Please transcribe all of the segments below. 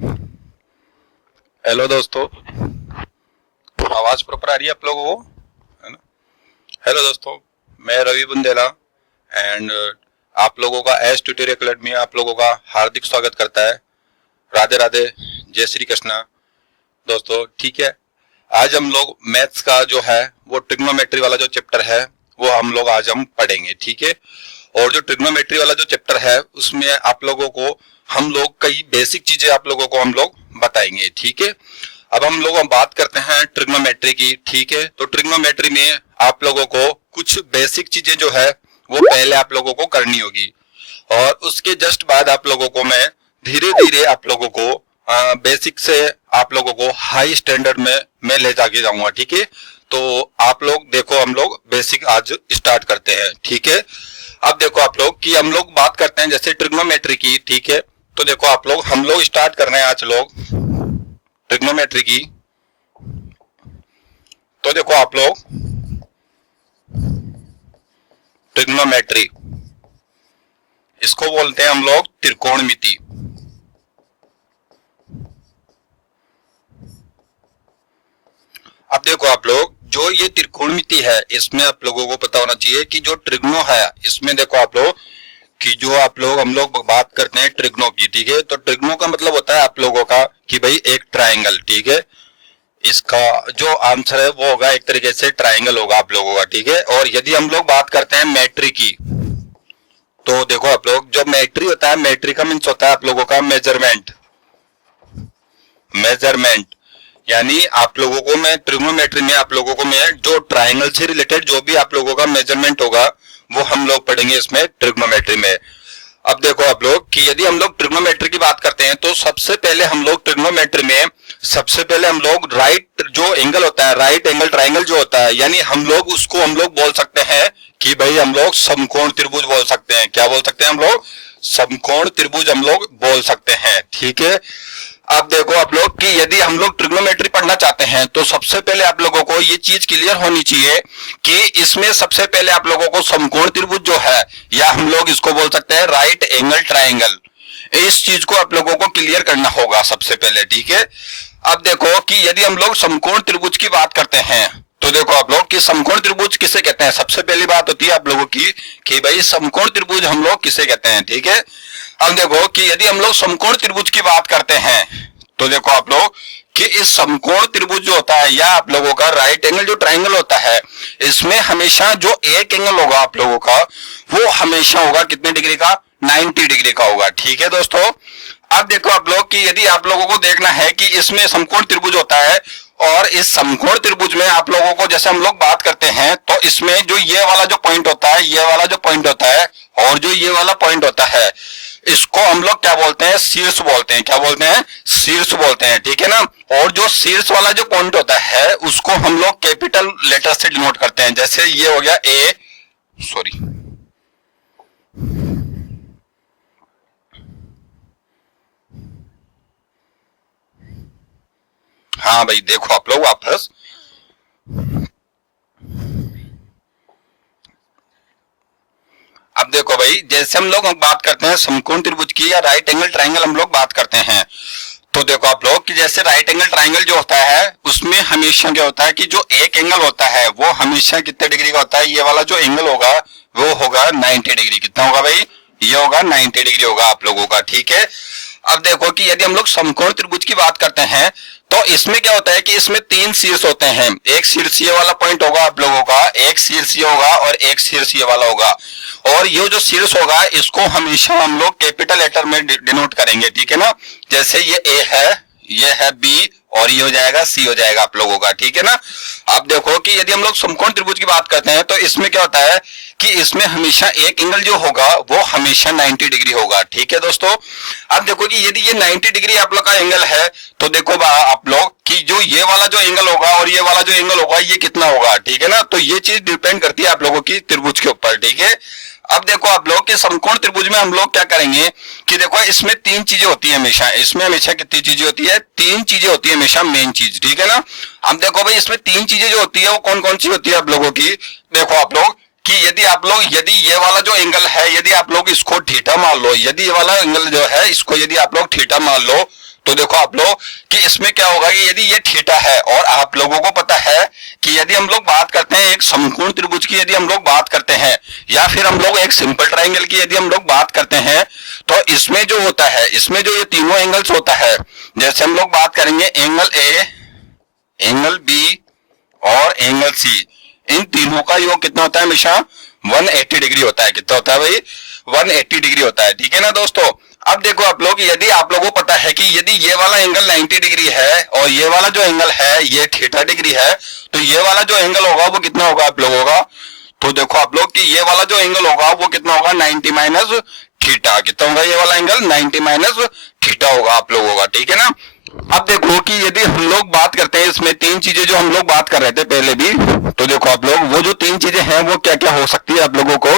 Hello दोस्तों, आवाज proper आ रही है आप लोगों को, है ना। हेलो दोस्तों, मैं रवि बुंदेला एंड आप लोगों का एस ट्यूटोरियल एकेडमी आप लोगों का हार्दिक स्वागत करता है। राधे राधे, जय श्री कृष्णा। दोस्तों ठीक है, आज हम लोग मैथ्स का जो है वो ट्रिग्नोमेट्री वाला जो चैप्टर है वो हम लोग आज हम पढ़ेंगे, ठीक है। और जो ट्रिग्नोमेट्री वाला जो चैप्टर है उसमें आप लोगों को हम लोग कई बेसिक चीजें आप लोगों को हम लोग बताएंगे, ठीक है। अब हम लोग बात करते हैं ट्रिग्नोमेट्री की, ठीक है। तो ट्रिग्नोमेट्री में आप लोगों को कुछ बेसिक चीजें जो है वो पहले आप लोगों को करनी होगी और उसके जस्ट बाद आप लोगों को मैं धीरे धीरे आप लोगों को बेसिक से आप लोगों को हाई स्टैंडर्ड में मैं ले जाके जाऊंगा, ठीक है। तो आप लोग देखो, हम लोग बेसिक आज स्टार्ट करते हैं, ठीक है। अब देखो आप लोग कि हम लोग बात करते हैं जैसे ट्रिग्नोमेट्री की, ठीक है। तो देखो आप लोग, हम लोग स्टार्ट कर रहे हैं आज लोग ट्रिग्नोमेट्री की। तो देखो आप लोग ट्रिग्नोमेट्री इसको बोलते हैं हम लोग त्रिकोणमिति। अब देखो आप लोग, जो ये त्रिकोणमिति है इसमें आप लोगों को पता होना चाहिए कि जो ट्रिग्नो है इसमें देखो आप लोग कि जो आप लोग हम लोग बात करते हैं ट्रिग्नो की, ठीक है। तो ट्रिग्नो का मतलब होता है आप लोगों का कि भाई एक ट्राइंगल, ठीक है। इसका जो आंसर है वो होगा एक तरीके से ट्राइंगल होगा आप लोगों का, ठीक है। और यदि हम लोग बात करते हैं मेट्री की, तो देखो आप लोग जो मेट्री होता है, मेट्री का मीन्स होता है आप लोगों का मेजरमेंट। मेजरमेंट यानी आप लोगों को मैं ट्रिग्नोमेट्री में आप लोगों को मैं जो ट्राइंगल से रिलेटेड जो भी आप लोगों का मेजरमेंट होगा वो हम लोग पढ़ेंगे इसमें ट्रिग्नोमेट्री में। अब देखो आप लोग कि यदि हम लोग ट्रिग्नोमेट्री की बात करते हैं तो सबसे पहले हम लोग ट्रिग्नोमेट्री में सबसे पहले हम लोग राइट जो एंगल होता है, राइट एंगल ट्राइंगल जो होता है, यानी हम लोग उसको हम लोग बोल सकते हैं कि भाई हम लोग समकोण त्रिभुज बोल सकते हैं। क्या बोल सकते हैं हम लोग? समकोण त्रिभुज हम लोग बोल सकते हैं, ठीक है। अब देखो आप लोग कि यदि हम लोग ट्रिग्नोमेट्री पढ़ना चाहते हैं तो सबसे पहले आप लोगों को ये चीज क्लियर होनी चाहिए कि इसमें सबसे पहले आप लोगों को समकोण त्रिभुज जो है या हम लोग इसको बोल सकते हैं राइट एंगल ट्राइंगल, इस चीज को आप लोगों को क्लियर करना होगा सबसे पहले, ठीक है। अब देखो कि यदि हम लोग समकोण त्रिभुज की बात करते हैं तो देखो आप लोग कि समकोण त्रिभुज किसे कहते हैं। सबसे पहली बात होती है आप लोगों की कि भाई समकोण त्रिभुज हम लोग किसे कहते हैं, ठीक है। अब देखो कि यदि हम लोग समकोण त्रिभुज की बात करते हैं तो देखो आप लोग कि इस समकोण त्रिभुज जो होता है या आप लोगों का राइट एंगल जो ट्राइंगल होता है इसमें हमेशा जो एक एंगल होगा आप लोगों का वो हमेशा होगा कितने डिग्री का? 90 डिग्री का होगा, ठीक है दोस्तों। अब देखो आप लोग कि यदि आप लोगों को देखना है कि इसमें समकोण त्रिभुज होता है और इस समकोण त्रिभुज में आप लोगों को जैसे हम लोग बात करते हैं तो इसमें जो ये वाला जो पॉइंट होता है, ये वाला जो पॉइंट होता है और जो ये वाला पॉइंट होता है इसको हम लोग क्या बोलते हैं? शीर्ष बोलते हैं। क्या बोलते हैं? शीर्ष बोलते हैं, ठीक है ना। और जो शीर्ष वाला जो पॉइंट होता है उसको हम लोग कैपिटल लेटर से डिनोट करते हैं। जैसे ये हो गया ए, सॉरी हाँ भाई देखो आप लोग वापस अब देखो भाई, जैसे हम लोग बात करते हैं समकोण त्रिभुज की या राइट एंगल ट्राइंगल हम लोग बात करते हैं तो देखो आप लोग कि जैसे राइट एंगल ट्राइंगल जो होता है उसमें हमेशा क्या होता है कि जो एक एंगल होता है वो हमेशा कितने डिग्री का होता है? ये वाला जो एंगल होगा वो होगा 90 डिग्री। कितना होगा भाई? ये होगा 90 डिग्री होगा आप लोगों का, ठीक है। अब देखो कि यदि हम लोग समकोण त्रिभुज की बात करते हैं तो इसमें क्या होता है कि इसमें 3 शीर्ष होते हैं। एक शीर्ष ये वाला पॉइंट होगा आप लोगों का, एक शीर्ष ये होगा और एक शीर्ष ये वाला होगा। और ये जो शीर्ष होगा इसको हमेशा हम लोग कैपिटल लेटर में डिनोट करेंगे, ठीक है ना। जैसे ये ए है, ये है बी और ये हो जाएगा सी हो जाएगा आप लोगों का, ठीक है ना। आप देखो कि यदि हम लोग समकोण त्रिभुज की बात करते हैं तो इसमें क्या होता है कि इसमें हमेशा एक एंगल जो होगा वो हमेशा 90 डिग्री होगा, ठीक है दोस्तों। अब देखो कि यदि ये 90 डिग्री आप लोग का एंगल है तो देखो आप लोग कि जो ये वाला जो एंगल होगा और ये वाला जो एंगल होगा ये कितना होगा, ठीक है ना। तो ये चीज डिपेंड करती है आप लोगों की त्रिभुज के ऊपर, ठीक है। अब देखो आप लोग कि समकोण त्रिभुज में हम लोग क्या करेंगे कि देखो इसमें 3 चीजें होती है हमेशा। इसमें हमेशा कितनी चीजें होती है? 3 चीजें होती है हमेशा, मेन चीज, ठीक है ना। अब देखो भाई इसमें 3 चीजें जो होती है वो कौन कौन सी होती है आप लोगों की? देखो आप लोग कि यदि ये वाला जो एंगल है यदि आप लोग इसको थीटा मान लो, यदि ये वाला एंगल जो है इसको यदि आप लोग थीटा मान लो तो देखो आप लोग कि इसमें क्या होगा कि यदि ये थीटा है और आप लोगों को पता है कि यदि हम लोग बात करते हैं एक समकोण त्रिभुज की, यदि हम लोग बात करते हैं या फिर हम लोग एक सिंपल ट्राइंगल की यदि हम लोग बात करते हैं, तो इसमें जो होता है, इसमें जो ये तीनों एंगल्स होता है, जैसे हम लोग बात करेंगे एंगल ए, एंगल बी और एंगल सी, इन तीनों का योग कितना होता है हमेशा 180 डिग्री होता है। कितना होता है भाई 180 डिग्री होता है, ठीक है ना दोस्तों। अब देखो आप लोग, यदि आप लोगों को पता है कि यदि ये वाला एंगल 90 डिग्री है और ये वाला जो एंगल है ये थीटा डिग्री है, तो ये वाला जो एंगल होगा वो कितना होगा आप लोगों का, तो देखो आप लोग कि ये वाला जो एंगल होगा वो कितना होगा 90 माइनस थीटा। कितना होगा ये वाला एंगल 90 माइनस थीटा होगा आप लोगों का, ठीक है ना। अब देखो कि यदि हम लोग बात करते हैं इसमें तीन चीजें जो हम लोग बात कर रहे थे पहले भी, तो देखो आप लोग वो जो तीन चीजें हैं वो क्या क्या हो सकती है आप लोगों को,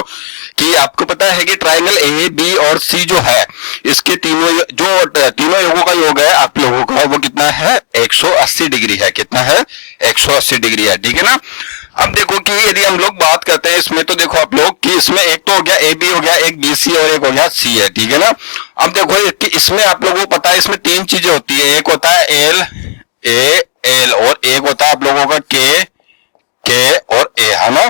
कि आपको पता है कि ट्राइंगल ए बी और सी जो है इसके तीनों योगों का योग है आप लोगों का वो कितना है 180 डिग्री है। कितना है 180 डिग्री है, ठीक है ना। अब देखो कि यदि हम लोग बात करते हैं इसमें, तो देखो आप लोग कि इसमें एक तो हो गया ए बी हो गया, एक बी सी और एक हो गया सी है, ठीक है ना। अब देखो कि इसमें आप लोगों को पता है इसमें तीन चीजें होती है, एक होता है एल ए एल और एक होता है आप लोगों का के और ए, है ना।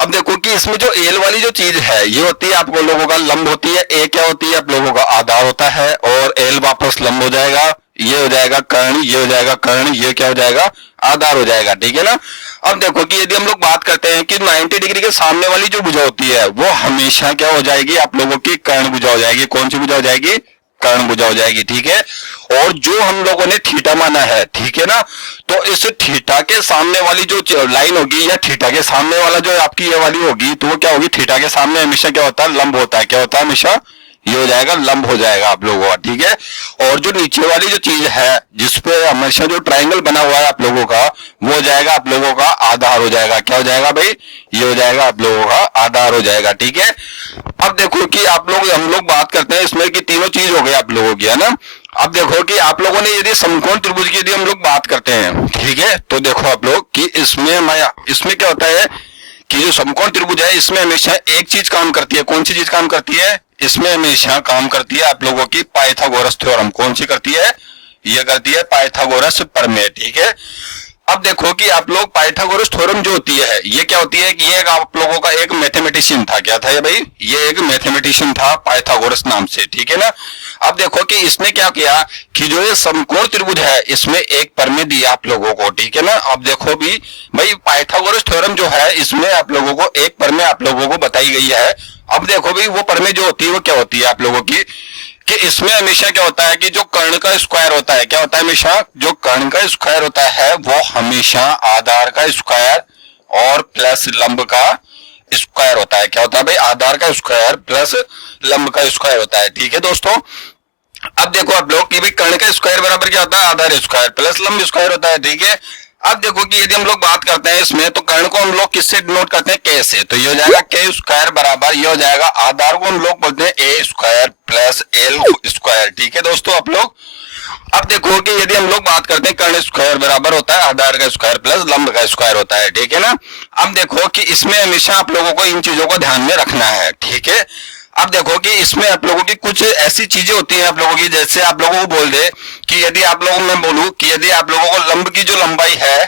अब देखो कि इसमें जो एल वाली जो चीज है ये होती है आप लोगों का लंब होती है, ए क्या होती है आप लोगों का आधार होता है और एल वापस लंब हो जाएगा, ये हो जाएगा कर्ण, ये हो जाएगा कर्ण, ये क्या हो जाएगा आधार हो जाएगा, ठीक है ना। अब देखो कि यदि हम लोग बात करते हैं कि 90 डिग्री के सामने वाली जो भुजा होती है वो हमेशा क्या हो जाएगी आप लोगों की कर्ण भुजा हो जाएगी। कौन सी भुजा हो जाएगी कर्ण भुजा हो जाएगी, ठीक है। और जो हम लोगों ने थीटा माना है, ठीक है ना, तो इस थीटा के सामने वाली जो लाइन होगी या थीटा के सामने वाला जो आपकी ये वाली होगी तो वो क्या होगी थीटा के सामने हमेशा क्या होता है लंब होता है। क्या होता है हमेशा ये हो जाएगा लंब हो जाएगा आप लोगों का, ठीक है। और जो नीचे वाली जो चीज है जिसपे हमेशा जो ट्राइंगल बना हुआ है आप लोगों का वो हो जाएगा आप लोगों का आधार हो जाएगा। क्या हो जाएगा भाई ये हो जाएगा आप लोगों का आधार हो जाएगा, ठीक है। अब देखो कि हम लोग बात करते हैं इसमें कि तीनों चीज हो गई आप लोगों की, है ना। अब देखो कि आप लोगों ने यदि समकोण त्रिभुज की यदि हम लोग बात करते हैं, ठीक है, तो देखो आप लोग कि इसमें क्या होता है कि जो समकोण त्रिभुज है इसमें हमेशा एक चीज काम करती है। कौन सी चीज काम करती है इसमें हमेशा काम करती है आप लोगों की पाइथागोरस थ्योरम। कौन सी करती है ये करती है पाइथागोरस प्रमेय, ठीक है। अब देखो कि आप लोग पाइथागोरस थ्योरम जो होती है ये क्या होती है कि ये आप लोगों का एक मैथमेटिशियन था। क्या था ये भाई ये एक मैथमेटिशियन था पाइथागोरस नाम से, ठीक है ना। अब देखो कि इसने क्या किया कि जो ये समकोण त्रिभुज है इसमें एक प्रमेय दिया आप लोगों को, ठीक है ना। अब देखो भी भाई पाइथागोरस थ्योरम जो है इसमें आप लोगों को एक प्रमेय आप लोगों को बताई गई है। अब देखो भाई वो प्रमेय जो होती है वो क्या होती है आप लोगों की कि इसमें हमेशा क्या होता है कि जो कर्ण का स्क्वायर होता है, क्या होता है हमेशा जो कर्ण का स्क्वायर होता है वो हमेशा आधार का स्क्वायर और प्लस लंब का स्क्वायर होता है। क्या होता है भाई आधार का स्क्वायर प्लस लंब का स्क्वायर होता है, ठीक है दोस्तों। अब देखो आप लोग कि भाई कर्ण का स्क्वायर बराबर क्या होता है आधार स्क्वायर प्लस लंब स्क्वायर होता है, ठीक है। अब देखो कि यदि हम लोग बात करते हैं इसमें तो कर्ण को हम लोग किससे डिनोट करते हैं के से, तो ये हो जाएगा के स्क्वायर बराबर ये हो जाएगा आधार को हम लोग बोलते हैं ए स्क्वायर प्लस एल स्क्वायर, ठीक है दोस्तों आप लोग। अब देखो कि यदि हम लोग बात करते हैं कर्ण स्क्वायर बराबर होता है आधार का स्क्वायर प्लस लंब का स्क्वायर होता है, ठीक है ना। अब देखो कि इसमें हमेशा आप लोगों को इन चीजों को ध्यान में रखना है, ठीक है। अब देखो कि इसमें आप लोगों की कुछ ऐसी चीजें होती हैं आप लोगों की, जैसे आप लोगों को बोल दे कि यदि आप लोगों में बोलूं कि यदि आप लोगों को लंब की जो लंबाई है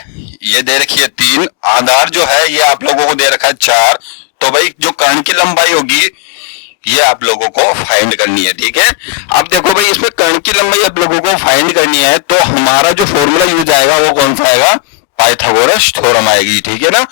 ये दे रखी है 3, आधार जो है ये आप लोगों को दे रखा है 4, तो भाई जो कर्ण की लंबाई होगी ये आप लोगों को फाइंड करनी है, ठीक है। अब देखो भाई इसमें कर्ण की लंबाई आप लोगों को फाइंड करनी है तो हमारा जो फॉर्मूला यूज आएगा वो कौन सा आएगा पाइथागोरस थ्योरम आएगी, ठीक है ना।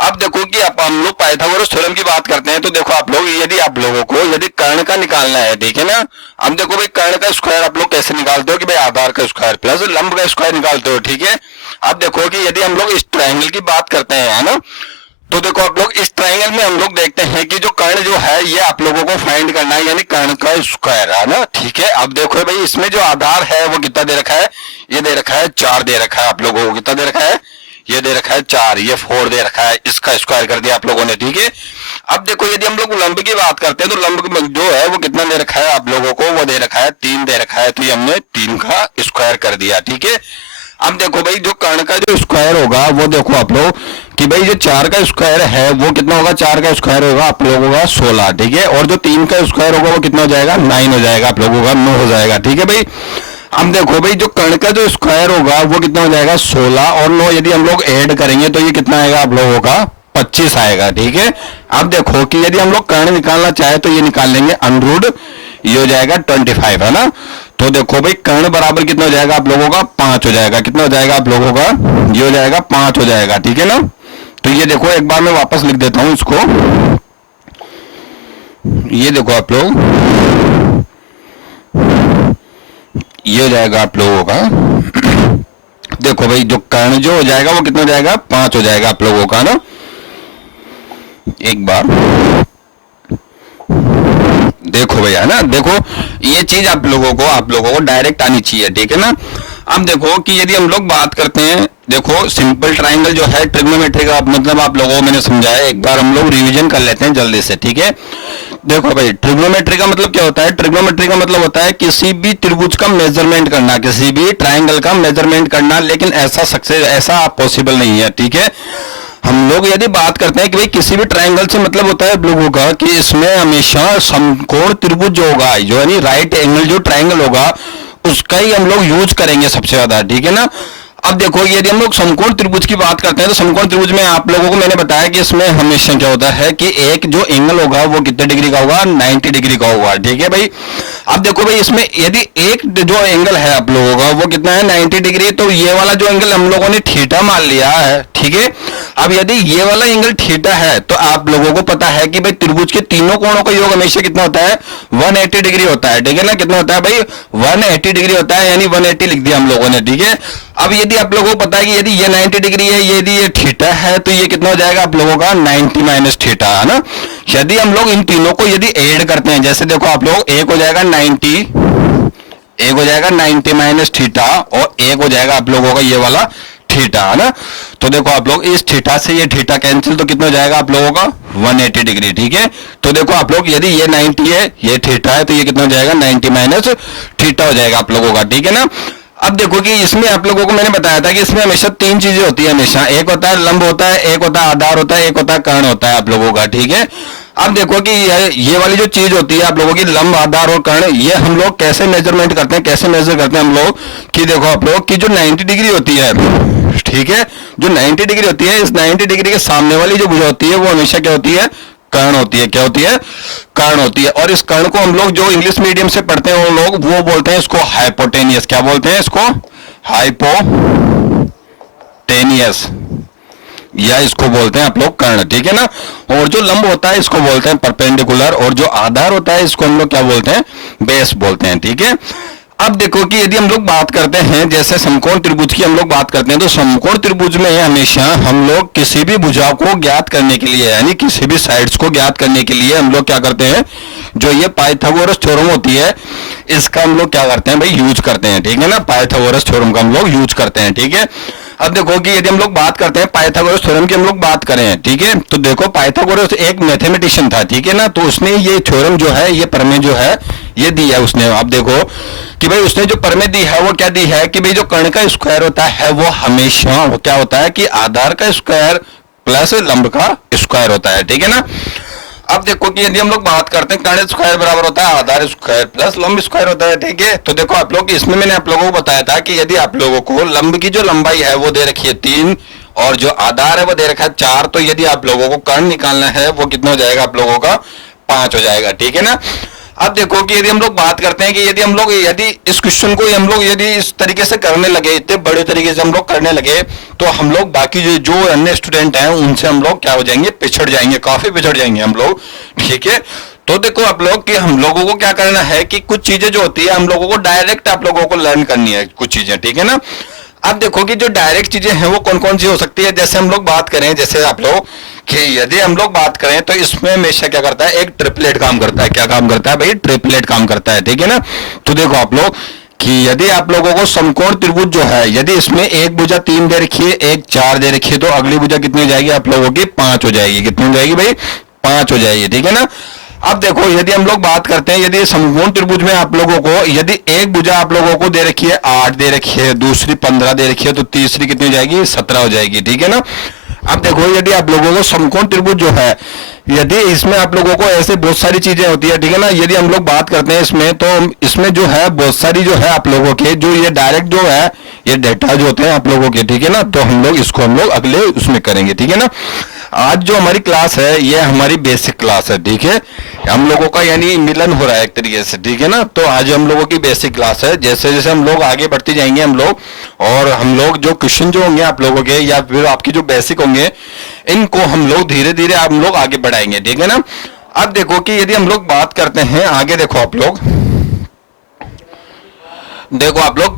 अब देखो कि हम लोग पाइथागोरस थ्योरम की बात करते हैं तो देखो आप लोग यदि आप लोगों को यदि कर्ण का निकालना है, ठीक है ना। अब देखो भाई कर्ण का स्क्वायर आप लोग कैसे निकालते हो कि भाई आधार का स्क्वायर प्लस लंब का स्क्वायर निकालते हो, ठीक है। अब देखो कि यदि हम लोग इस ट्राइंगल की बात करते हैं, है ना, तो देखो आप लोग इस ट्राइंगल में हम लोग देखते हैं कि जो कर्ण जो है ये आप लोगों को फाइंड करना है यानी कर्ण का स्क्वायर, है ना, ठीक है। अब देखो भाई इसमें जो आधार है वो कितना दे रखा है ये दे रखा है 4 दे रखा है आप लोगों को, कितना दे रखा है ये दे रखा है 4, ये 4 दे रखा है, इसका स्क्वायर कर दिया आप लोगों ने, ठीक है। अब देखो यदि हम लोग लंब की बात करते हैं तो लंब जो है वो कितना दे रखा है आप लोगों को वो दे रखा है 3 दे रखा है, तो ये हमने 3 का स्क्वायर कर दिया, ठीक है। अब देखो भाई जो कर्ण का जो स्क्वायर होगा वो देखो आप लोग कि भाई जो 4 का स्क्वायर है वो कितना होगा 4 का स्क्वायर होगा आप लोगों का 16, ठीक है। और जो 3 का स्क्वायर होगा वो कितना हो जाएगा 9 हो जाएगा आप लोगों का 9 हो जाएगा, ठीक है भाई। अब देखो भाई, जो कर्ण का जो स्क्वायर होगा वो कितना हो जाएगा 16, और 9 यदि हम लोग ऐड करेंगे तो ये कितना आएगा आप लोगों का 25 आएगा। ठीक है, अब देखो कि यदि हम लोग कर्ण निकालना चाहे तो ये निकाल लेंगे अनरूट, ये हो जाएगा 25, है ना। तो देखो भाई कर्ण बराबर कितना हो जाएगा आप लोगों का 5 हो जाएगा। कितना हो जाएगा आप लोगों का, ये हो जाएगा 5 हो जाएगा। ठीक है ना, तो ये देखो एक बार मैं वापस लिख देता हूं इसको, ये देखो आप लोग, ये हो जाएगा आप लोगों का, देखो भाई जो कर्ण जो हो जाएगा वो कितना हो जाएगा 5 हो जाएगा आप लोगों का ना। एक बार देखो भैया ना, देखो ये चीज आप लोगों को डायरेक्ट आनी चाहिए। ठीक है ना, अब देखो कि यदि हम लोग बात करते हैं, देखो सिंपल ट्राइंगल जो है ट्रिग्नोमेट्री का मतलब आप लोगों को मैंने समझाया, एक बार हम लोग रिवीजन कर लेते हैं जल्दी से। ठीक है, देखो भाई ट्रिग्नोमेट्री का मतलब क्या होता है, ट्रिग्नोमेट्री का मतलब होता है किसी भी त्रिभुज का मेजरमेंट करना, किसी भी ट्राइंगल का मेजरमेंट करना, लेकिन ऐसा पॉसिबल नहीं है। ठीक है, हम लोग यदि बात करते हैं कि भाई किसी भी ट्राइंगल से मतलब होता है लोगों का कि इसमें हमेशा समकोण त्रिभुज जो होगा, जो यानी राइट एंगल जो ट्राइंगल होगा उसका ही हम लोग यूज करेंगे सबसे ज्यादा। ठीक है ना, अब देखो यदि हम लोग समकोण त्रिभुज की बात करते हैं तो समकोण त्रिभुज में आप लोगों को मैंने बताया कि इसमें हमेशा क्या होता है कि एक जो एंगल होगा वो कितने डिग्री का होगा, 90 डिग्री का होगा। ठीक है भाई, अब देखो भाई इसमें यदि एक जो एंगल है आप लोगों का वो कितना है 90 डिग्री, तो ये वाला जो एंगल हम लोगों ने थीटा मान लिया है। ठीक है, अब यदि ये वाला एंगल थीटा है तो आप लोगों को पता है कि भाई त्रिभुज के तीनों कोणों का योग हमेशा कितना होता है 180 डिग्री होता है। ठीक है ना, कितना होता है भाई 180 डिग्री होता है, यानी 180 लिख दिया हम लोगों ने। ठीक है, अब यदि आप लोगों को पता है कि यदि ये 90 डिग्री है, यदि ये थीटा है, तो ये कितना हो जाएगा आप लोगों का 90 माइनस थीटा, है ना। यदि हम लोग इन तीनों को यदि ऐड करते हैं, जैसे देखो आप लोग, एक हो जाएगा 90, एक हो जाएगा 90 माइनस थीटा, और एक हो जाएगा आप लोगों का ये वाला थीटा, है ना। तो देखो आप लोग इस थीटा से ये थीटा कैंसिल, तो कितना हो जाएगा आप लोगों का 180 डिग्री। ठीक है, तो देखो आप लोग यदि ये 90 है, ये थीटा है, तो ये कितना हो जाएगा 90 माइनस थीटा हो जाएगा आप लोगों का। ठीक है ना, अब देखो कि इसमें आप लोगों को मैंने बताया था कि इसमें हमेशा तीन चीजें होती है हमेशा, एक होता है लंब होता है, एक होता है आधार होता है, एक होता है कर्ण होता है आप लोगों का। ठीक है, अब देखो कि ये वाली जो चीज होती है आप लोगों की लंब आधार और कर्ण, ये हम लोग कैसे मेजरमेंट करते हैं, कैसे मेजर करते हैं हम लोग कि देखो आप लोग की जो 90 डिग्री होती है, ठीक है, जो 90 डिग्री होती है, इस 90 डिग्री के सामने वाली जो भुजा होती है वो हमेशा क्या होती है, कर्ण होती है। क्या होती है, कर्ण होती है। और इस कर्ण को हम लोग जो इंग्लिश मीडियम से पढ़ते हैं वो लोग वो बोलते हैं इसको हाइपोटेनियस। क्या बोलते हैं इसको, हाइपोटेनियस, या इसको बोलते हैं आप लोग कर्ण। ठीक है ना, और जो लंब होता है इसको बोलते हैं परपेंडिकुलर, और जो आधार होता है इसको हम लोग क्या बोलते हैं, बेस बोलते हैं। ठीक है, अब देखो कि यदि हम लोग बात करते हैं जैसे समकोण त्रिभुज की हम लोग बात करते हैं, तो समकोण त्रिभुज में हमेशा हम लोग किसी भी भुजा को ज्ञात करने के लिए, यानी किसी भी साइड्स को ज्ञात करने के लिए हम लोग क्या करते हैं, जो ये पाइथागोरस थ्योरम होती है इसका हम लोग क्या करते हैं भाई, यूज करते हैं। ठीक है ना, पाइथागोरस थ्योरम का हम लोग यूज करते हैं। ठीक है, अब देखो कि यदि हम लोग बात करते हैं पाइथागोरस थ्योरम की हम लोग बात करें, ठीक है, तो देखो पाइथागोरस एक मैथमेटिशियन था। ठीक है ना, तो उसने ये थ्योरम जो है, ये प्रमेय जो है ये दी है उसने। आप देखो कि भाई उसने जो प्रमेय दी है वो क्या दी है कि भाई जो कर्ण का स्क्वायर होता है वो हमेशा वो क्या होता है कि आधार का स्क्वायर प्लस लंब का स्क्वायर होता है। ठीक है ना, अब देखो कि यदि हम लोग बात करते हैं कर्ण स्क्वायर बराबर होता है आधार स्क्वायर प्लस लंब स्क्वायर होता है। ठीक है, तो देखो आप लोग इसमें मैंने आप लोगों को बताया था कि यदि आप लोगों को लंब की जो लंबाई है वो दे रखी है 3 और जो आधार है वो दे रखा है 4, तो यदि आप लोगों को कर्ण निकालना है वो कितना हो जाएगा आप लोगों का 5 हो जाएगा। ठीक है ना, अब देखो कि यदि हम लोग बात करते हैं कि यदि हम लोग यदि इस क्वेश्चन को हम लोग यदि इस तरीके से करने लगे, इतने बड़े तरीके से हम लोग करने लगे, तो हम लोग बाकी जो अन्य स्टूडेंट हैं उनसे हम लोग क्या हो जाएंगे, पिछड़ जाएंगे, काफी पिछड़ जाएंगे हम लोग। ठीक है, तो देखो आप लोग कि हम लोगों को क्या करना है कि कुछ चीजें जो होती है हम लोगों को डायरेक्ट आप लोगों को लर्न करनी है कुछ चीजें। ठीक है ना, अब देखो कि जो डायरेक्ट चीजें हैं वो कौन कौन सी हो सकती है, जैसे हम लोग बात करें, जैसे आप लोग कि यदि हम लोग बात करें तो इसमें हमेशा क्या करता है, एक ट्रिपलेट काम करता है। क्या काम करता है भाई, ट्रिपलेट काम करता है। ठीक है ना, तो देखो आप लोग कि यदि आप लोगों को समकोण त्रिभुज जो है, यदि इसमें एक भुजा 3 दे रखी है, एक 4 दे रखी है, तो अगली भुजा कितनी हो जाएगी आप लोगों की 5 हो जाएगी। कितनी हो जाएगी भाई, 5 हो जाएगी। ठीक है ना, अब देखो यदि हम लोग बात करते हैं, यदि समकोण त्रिभुज में आप लोगों को यदि एक भुजा आप लोगों को दे रखी है 8 दे रखी है, दूसरी 15 दे रखी है, तो तीसरी कितनी हो जाएगी 17 हो जाएगी। ठीक है ना, अब देखो, यदि आप लोगों को समकोण त्रिभुज जो है, यदि इसमें आप लोगों को ऐसे बहुत सारी चीजें होती है, ठीक है ना, यदि हम लोग बात करते हैं इसमें, तो इसमें जो है बहुत सारी जो है आप लोगों के जो ये डायरेक्ट जो है ये डेटा जो होते हैं आप लोगों के, ठीक है ना, तो हम लोग इसको हम लोग अगले उसमें करेंगे, ठीक है ना। आज जो हमारी क्लास है ये हमारी बेसिक क्लास है, ठीक है, हम लोगों का यानी मिलन हो रहा है एक तरीके से, ठीक है ना। तो आज हम लोगों की बेसिक क्लास है, जैसे जैसे हम लोग आगे बढ़ते जाएंगे हम लोग, और हम लोग जो क्वेश्चन जो होंगे आप लोगों के या फिर आपकी जो बेसिक होंगे, इनको हम लोग धीरे धीरे हम लोग आगे बढ़ाएंगे, ठीक है ना। अब देखो कि यदि हम लोग बात करते हैं आगे, देखो आप लोग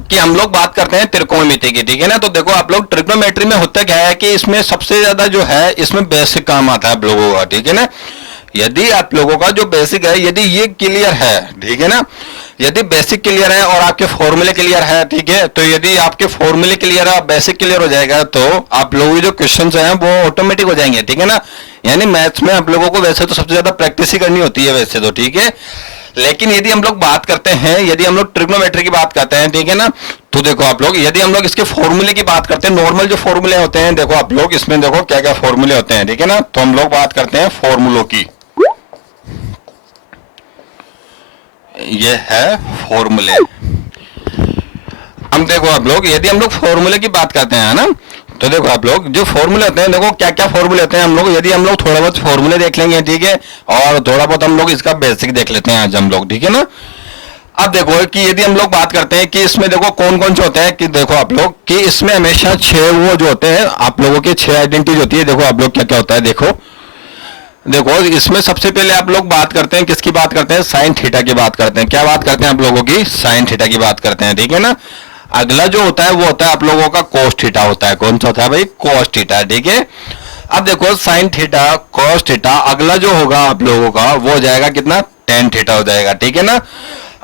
कि हम लोग बात करते हैं त्रिकोणमिति की, ठीक है ना। तो देखो आप लोग ट्रिग्नोमेट्री में होता क्या है कि इसमें सबसे ज्यादा जो है इसमें बेसिक काम आता है आप लोगों का, ठीक है ना। यदि आप लोगों का जो बेसिक है यदि ये क्लियर है, ठीक है ना, यदि बेसिक क्लियर है और आपके फॉर्मूले क्लियर है, ठीक है, तो यदि आपके फॉर्मूले क्लियर है, बेसिक क्लियर हो जाएगा, तो आप लोगों के जो क्वेश्चंस हैं वो ऑटोमेटिक हो जाएंगे, ठीक है ना। यानी मैथ्स में आप लोगों को वैसे तो सबसे ज्यादा प्रैक्टिस ही करनी होती है वैसे तो, ठीक है, लेकिन यदि हम लोग बात करते हैं, यदि हम लोग ट्रिग्नोमेट्री की बात करते हैं, ठीक है ना, तो देखो आप लोग यदि हम लोग इसके फॉर्मूले की बात करते हैं, नॉर्मल जो फॉर्मूले होते हैं, देखो आप लोग इसमें देखो क्या क्या फॉर्मूले होते हैं, ठीक है ना। तो हम लोग बात करते हैं फॉर्मूलों की, ये है फॉर्मूले। हम देखो आप लोग यदि हम लोग फॉर्मूले की बात करते हैं ना, तो देखो आप लोग जो फॉर्मूले होते हैं, देखो क्या क्या फॉर्मूले होते हैं हम लोग, यदि हम लोग थोड़ा बहुत फॉर्मूले देख लेंगे, ठीक है, और थोड़ा बहुत हम लोग इसका बेसिक देख लेते हैं आज हम लोग, ठीक है ना। अब देखो कि यदि हम लोग बात करते हैं कि इसमें देखो कौन कौन से होते हैं, कि देखो आप लोग कि इसमें हमेशा 6 वो जो होते हैं आप लोगों के 6 आइडेंटिटी होती है। देखो आप लोग क्या क्या होता है, देखो इसमें सबसे पहले आप लोग बात करते हैं, किसकी बात करते हैं, साइन थीटा की बात करते हैं। क्या बात करते हैं आप लोगों की, साइन थीटा की बात करते हैं, ठीक है ना। अगला जो होता है वो होता है आप लोगों का कोस थीटा होता है। कौन सा होता है भाई, कोस थीटा, ठीक है। अब देखो साइन थीटा, कोस थीटा, अगला जो होगा आप लोगों का वो हो जाएगा कितना, टेन थीटा हो जाएगा, ठीक है ना।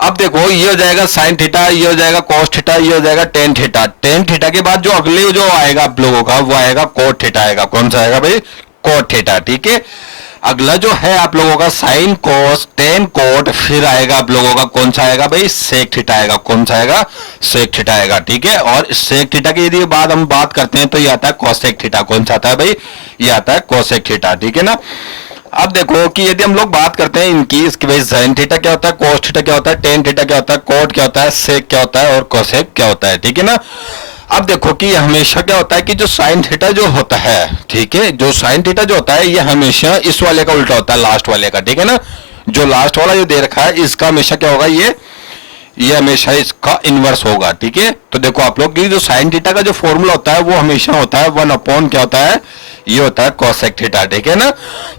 अब देखो ये हो जाएगा साइन थीटा, ये हो जाएगा कोस थीटा, ये हो जाएगा टेन थीटा। टेन थीटा के बाद जो अगले जो आएगा आप लोगों का वो आएगा कोट थीटा आएगा। कौन सा आएगा भाई, कोट थीटा, ठीक है। अगला जो है आप लोगों का साइन कोस टेन कोट, फिर आएगा आप लोगों का कौन सा आएगा भाई, सेक थीटा आएगा। कौन सा आएगा, सेक थीटा आएगा, ठीक है। और सेक थीटा की यदि बाद हम बात करते हैं तो ये आता है कोसेक थीटा। कौन सा आता है भाई, ये आता है कोसेक थीटा, ठीक है ना। अब देखो कि यदि हम लोग बात करते हैं इनकी, इसकी भाई साइन थीटा क्या होता है, कोस थीटा क्या होता है, टेन थीटा क्या होता है, कोट क्या होता है, सेक क्या होता है और कोसेक क्या होता है, ठीक है ना। अब देखो कि हमेशा क्या होता है कि जो साइन थीटा जो होता है, ठीक है, जो साइन थीटा जो होता है ये हमेशा इस वाले का उल्टा होता है, लास्ट वाले का, ठीक है ना। जो लास्ट वाला जो दे रखा है इसका हमेशा क्या होगा, ये हमेशा इसका इनवर्स होगा, ठीक है। तो देखो आप लोग की जो साइन थीटा का जो फॉर्मूला होता है वो हमेशा होता है 1 क्या होता है, ये होता है कोसेक थीटा, ठीक है ना।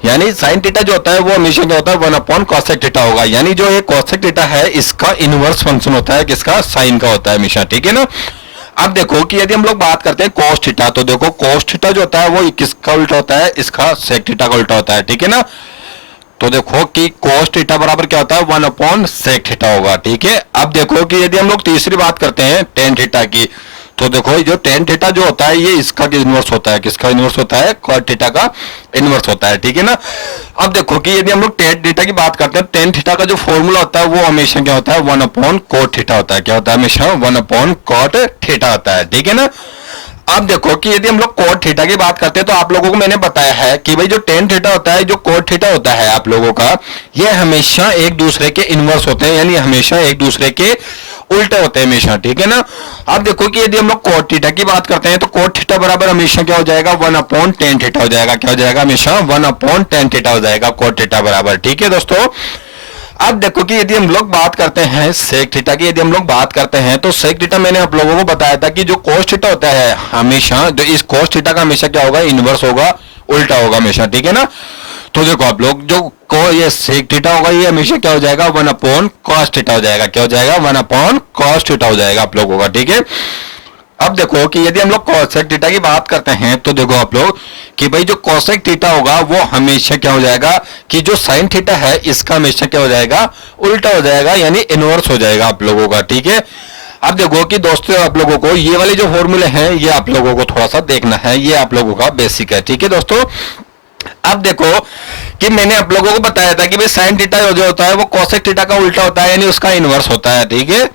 यानी साइन थीटा जो होता है वो हमेशा क्या होता है 1 कोसेक थीटा होगा। यानी जो ये कोसेक थीटा है इसका इनवर्स फंक्शन होता है किसका, साइन का होता है हमेशा, ठीक है ना। अब देखो कि यदि हम लोग बात करते हैं कोस थीटा, तो देखो कोस थीटा जो होता है वो किसका उल्टा होता है, इसका सेक थीटा का उल्टा होता है, ठीक है ना। तो देखो कि कोस थीटा बराबर क्या होता है 1 सेक थीटा होगा, ठीक है। अब देखो कि यदि हम लोग तीसरी बात करते हैं टेन थीटा की, तो देखो जो टेन थीटा जो होता है ये इसका इनवर्स होता है, किसका इनवर्स होता है, कॉट थीटा का इनवर्स होता है, ठीक है ना। अब देखो कि यदि हम लोग टेन थीटा की बात करते हैं, टेन थीटा का जो फॉर्मूला होता है वो हमेशा क्या होता है 1 कोट थीटा होता है। क्या होता है, हमेशा 1 कोट थीटा होता है, ठीक है ना। अब देखो कि यदि हम लोग कोट थीटा की बात करते हैं तो आप लोगों को मैंने बताया है कि भाई जो टेन थीटा होता है, जो कोट थीटा होता है आप लोगों का, ये हमेशा एक दूसरे के इनवर्स होते हैं, यानी हमेशा एक दूसरे के उल्टे होते हैं हमेशा, ठीक है ना। अब देखो कि यदि हम लोग कोट थीटा की बात करते हैं तो कोट थीटा बराबर हमेशा क्या हो जाएगा 1/tan थीटा हो जाएगा। क्या हो जाएगा, हमेशा 1/tan थीटा हो जाएगा कोट थीटा बराबर, ठीक है दोस्तों। अब देखो कि यदि हम लोग बात करते हैं सेक थीटा की, यदि हम लोग बात करते हैं तो सेक थीटा मैंने आप लोगों को बताया था कि जो कोस थीटा होता है हमेशा, जो इस कोस थीटा का हमेशा क्या होगा, इनवर्स होगा, उल्टा होगा हमेशा, ठीक है ना। तो देखो आप लोग जो ये सेक थीटा होगा ये हमेशा क्या हो जाएगा 1/cos थीटा हो जाएगा। क्या हो जाएगा, 1/cos थीटा हो जाएगा आप लोगों का, ठीक है। अब देखो कि यदि हम लोग कोसेक थीटा की बात करते हैं तो देखो आप लोग कि भाई जो कोसेक थीटा होगा वो हमेशा क्या हो जाएगा कि जो साइन थीटा है इसका हमेशा क्या हो जाएगा, उल्टा हो जाएगा, यानी इनवर्स हो जाएगा आप लोगों का, ठीक है। अब देखो कि दोस्तों आप लोगों को ये वाले जो फॉर्मूले हैं ये आप लोगों को थोड़ा सा देखना है, ये आप लोगों का बेसिक है, ठीक है दोस्तों। अब देखो कि मैंने आप लोगों को बताया था कि भाई साइन थीटा जो होता है वो कोसेक थीटा का उल्टा होता है, यानी उसका इनवर्स होता है, ठीक है।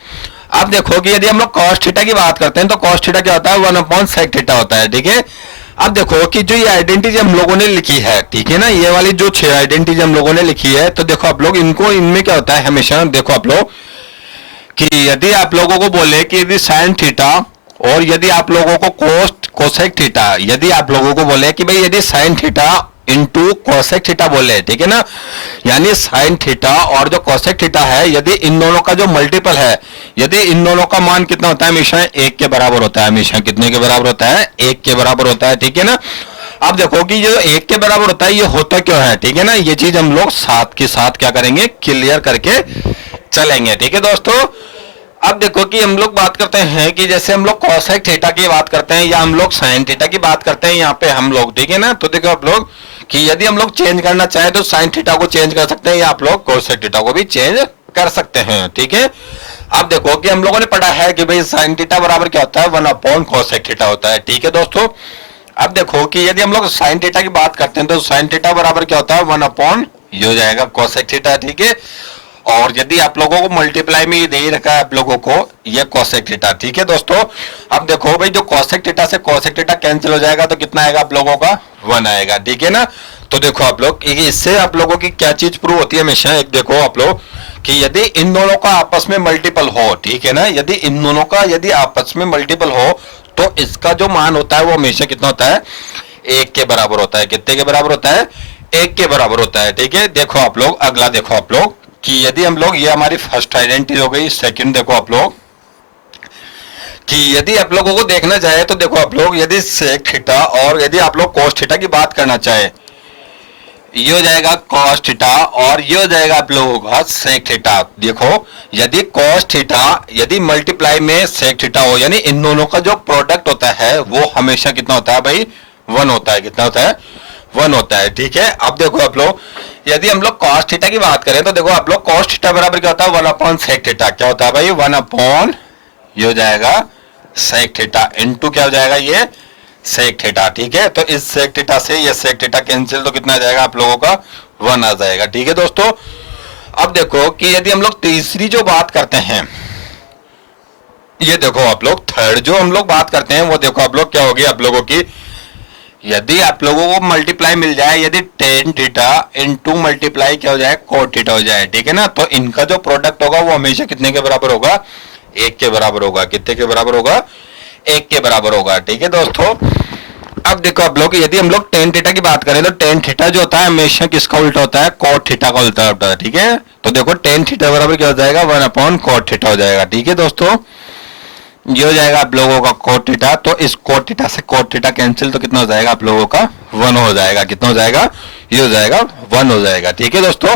अब देखो कि यदि हम लोग cos थीटा की बात करते हैं तो cos थीटा क्या होता है 1/sec थीटा होता है, ठीक है। अब देखो कि जो ये आइडेंटिटी हम लोगों ने लिखी है, ठीक है ना, ये वाली जो 6 आइडेंटिटी हम लोगों ने लिखी है, तो देखो आप लोग इनको, इनमें क्या होता है हमेशा, देखो आप लोग कि यदि आप लोगों को बोले कि यदि साइन थीटा और यदि आप लोगों को कोसेक थीटा, यदि आप लोगों को बोले कि भाई यदि sine theta into cosec theta बोले, ठीक है ना, यानी साइन थीटा और जो कोसेक थीटा है, यदि इन दोनों का जो मल्टीपल है, यदि इन दोनों का मान कितना होता है, हमेशा 1 के बराबर होता है, हमेशा कितने के बराबर होता है, 1 के बराबर होता है, ठीक है ना। अब देखो कि जो 1 के बराबर होता है ये होता क्यों है, ठीक है ना, ये चीज हम लोग साथ के साथ क्या करेंगे, क्लियर करके चलेंगे, ठीक है दोस्तों। अब देखो कि हम लोग बात करते हैं कि जैसे हम लोग कोसेक थीटा की बात करते हैं या हम लोग साइन थीटा की बात करते हैं यहाँ पे हम लोग, ठीक है ना, तो देखो आप लोग कि यदि हम लोग चेंज करना चाहें तो साइन थीटा को चेंज कर सकते हैं या आप लोग कोसेक थीटा को भी चेंज कर सकते हैं, ठीक है। अब देखो कि हम लोगों ने पढ़ा है कि भाई साइन थीटा बराबर क्या होता है, 1 कोसेक थीटा होता है, ठीक है दोस्तों। अब देखो कि यदि हम लोग साइन थीटा की बात करते हैं तो साइन थीटा बराबर क्या होता है, 1 ये हो जाएगा कोसेक थीटा, ठीक है। और यदि आप लोगों को मल्टीप्लाई में ये दे ही रखा है आप लोगों को ये कोसेक थीटा, ठीक है दोस्तों। अब देखो भाई जो कोसेक थीटा से कोसेक थीटा कैंसिल हो जाएगा तो कितना आएगा आप लोगों का, 1 आएगा, ठीक है ना। तो देखो आप लोग इससे आप लोगों की क्या चीज प्रूव होती है हमेशा, एक देखो आप लोग कि यदि इन दोनों का आपस में मल्टीपल हो, ठीक है ना, यदि इन दोनों का यदि आपस में मल्टीपल हो तो इसका जो मान होता है वो हमेशा कितना होता है, 1 के बराबर होता है। कितने के बराबर होता है, 1 के बराबर होता है, ठीक है। देखो आप लोग अगला देखो आप लोग कि यदि हम लोग, ये हमारी फर्स्ट आइडेंटिटी हो गई। सेकंड देखो आप लोग कि यदि आप लोगों को देखना चाहे तो देखो आप लोग यदि सेक थीटा और यदि आप लोग कोस थीटा की बात करना चाहे, ये हो जाएगा कॉस थीटा और ये हो जाएगा आप लोगों का सेक थीटा। देखो यदि कॉस थीटा यदि मल्टीप्लाई में सेक थीटा हो, यानी इन दोनों का जो प्रोडक्ट होता है वो हमेशा कितना होता है भाई, 1 होता है। कितना होता है, 1 होता है, ठीक है। अब देखो आप लोग यदि हम लोग कॉस थीटा की बात करें तो देखो आप लोग कॉस थीटा बराबर क्या होता है, 1 सेक थीटा। क्या होता है भाई, 1 ये हो जाएगा सेक थीटा इनटू क्या हो जाएगा, ये सेक थीटा, ठीक है। तो इस सेक थीटा से ये सेक थीटा कैंसिल तो कितना आ जाएगा आप लोगों का, 1 आ जाएगा, ठीक है दोस्तों। अब देखो कि यदि हम लोग तीसरी जो बात करते हैं, ये देखो आप लोग थर्ड जो हम लोग बात करते हैं वो देखो आप लोग क्या होगी आप लोगों की, यदि आप लोगों को मल्टीप्लाई मिल जाए, यदि टेन थीटा इनटू मल्टीप्लाई क्या हो जाए, कोट थीटा हो जाए, ठीक है ना। तो इनका जो प्रोडक्ट होगा वो हमेशा कितने के बराबर होगा, 1 के बराबर होगा। कितने के बराबर होगा, 1 के बराबर होगा, ठीक है दोस्तों। अब देखो आप लोग यदि हम लोग टेन थीटा की बात करें तो टेन थीटा जो होता है हमेशा किसका उल्टा होता है, कोट थीटा का उल्टा होता है, ठीक है। तो देखो टेन थीटा बराबर क्या हो जाएगा, 1 कोट थीटा हो जाएगा, ठीक है दोस्तों। ये हो जाएगा आप लोगों का कोट थीटा, तो इस कोट थीटा से कोट थीटा कैंसिल तो कितना हो जाएगा आप लोगों का, 1 हो जाएगा। कितना हो जाएगा, ये हो जाएगा 1 हो जाएगा, ठीक है दोस्तों।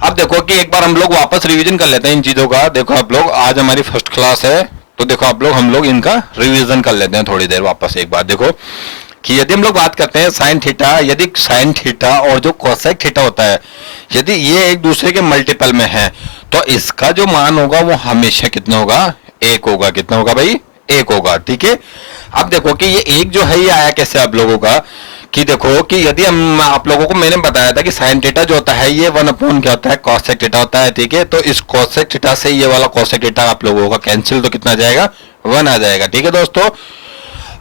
अब देखो कि एक बार हम लोग वापस रिवीजन कर लेते हैं इन चीजों का। देखो आप लोग आज हमारी फर्स्ट क्लास है तो देखो आप लोग हम लोग इनका रिवीजन कर लेते हैं थोड़ी देर वापस एक बार। देखो कि यदि हम लोग बात करते हैं साइन थीटा, यदि साइन थीटा और जो कोसेक थीटा होता है यदि ये एक दूसरे के मल्टीपल में है तो इसका जो मान होगा वो हमेशा कितना होगा, 1 होगा। कितना होगा भाई, 1 होगा, ठीक है। अब देखो कि ये 1 जो है ये आया कैसे आप लोगों का, कि देखो कि यदि हम आप लोगों को मैंने बताया था कि साइन थीटा जो होता है ये 1 क्या होता है, कोसेक थीटा होता है, ठीक है। तो इस कोसेक थीटा से ये वाला कोसेक थीटा आप लोगों का कैंसिल तो कितना जाएगा, 1 आ जाएगा, ठीक है दोस्तों।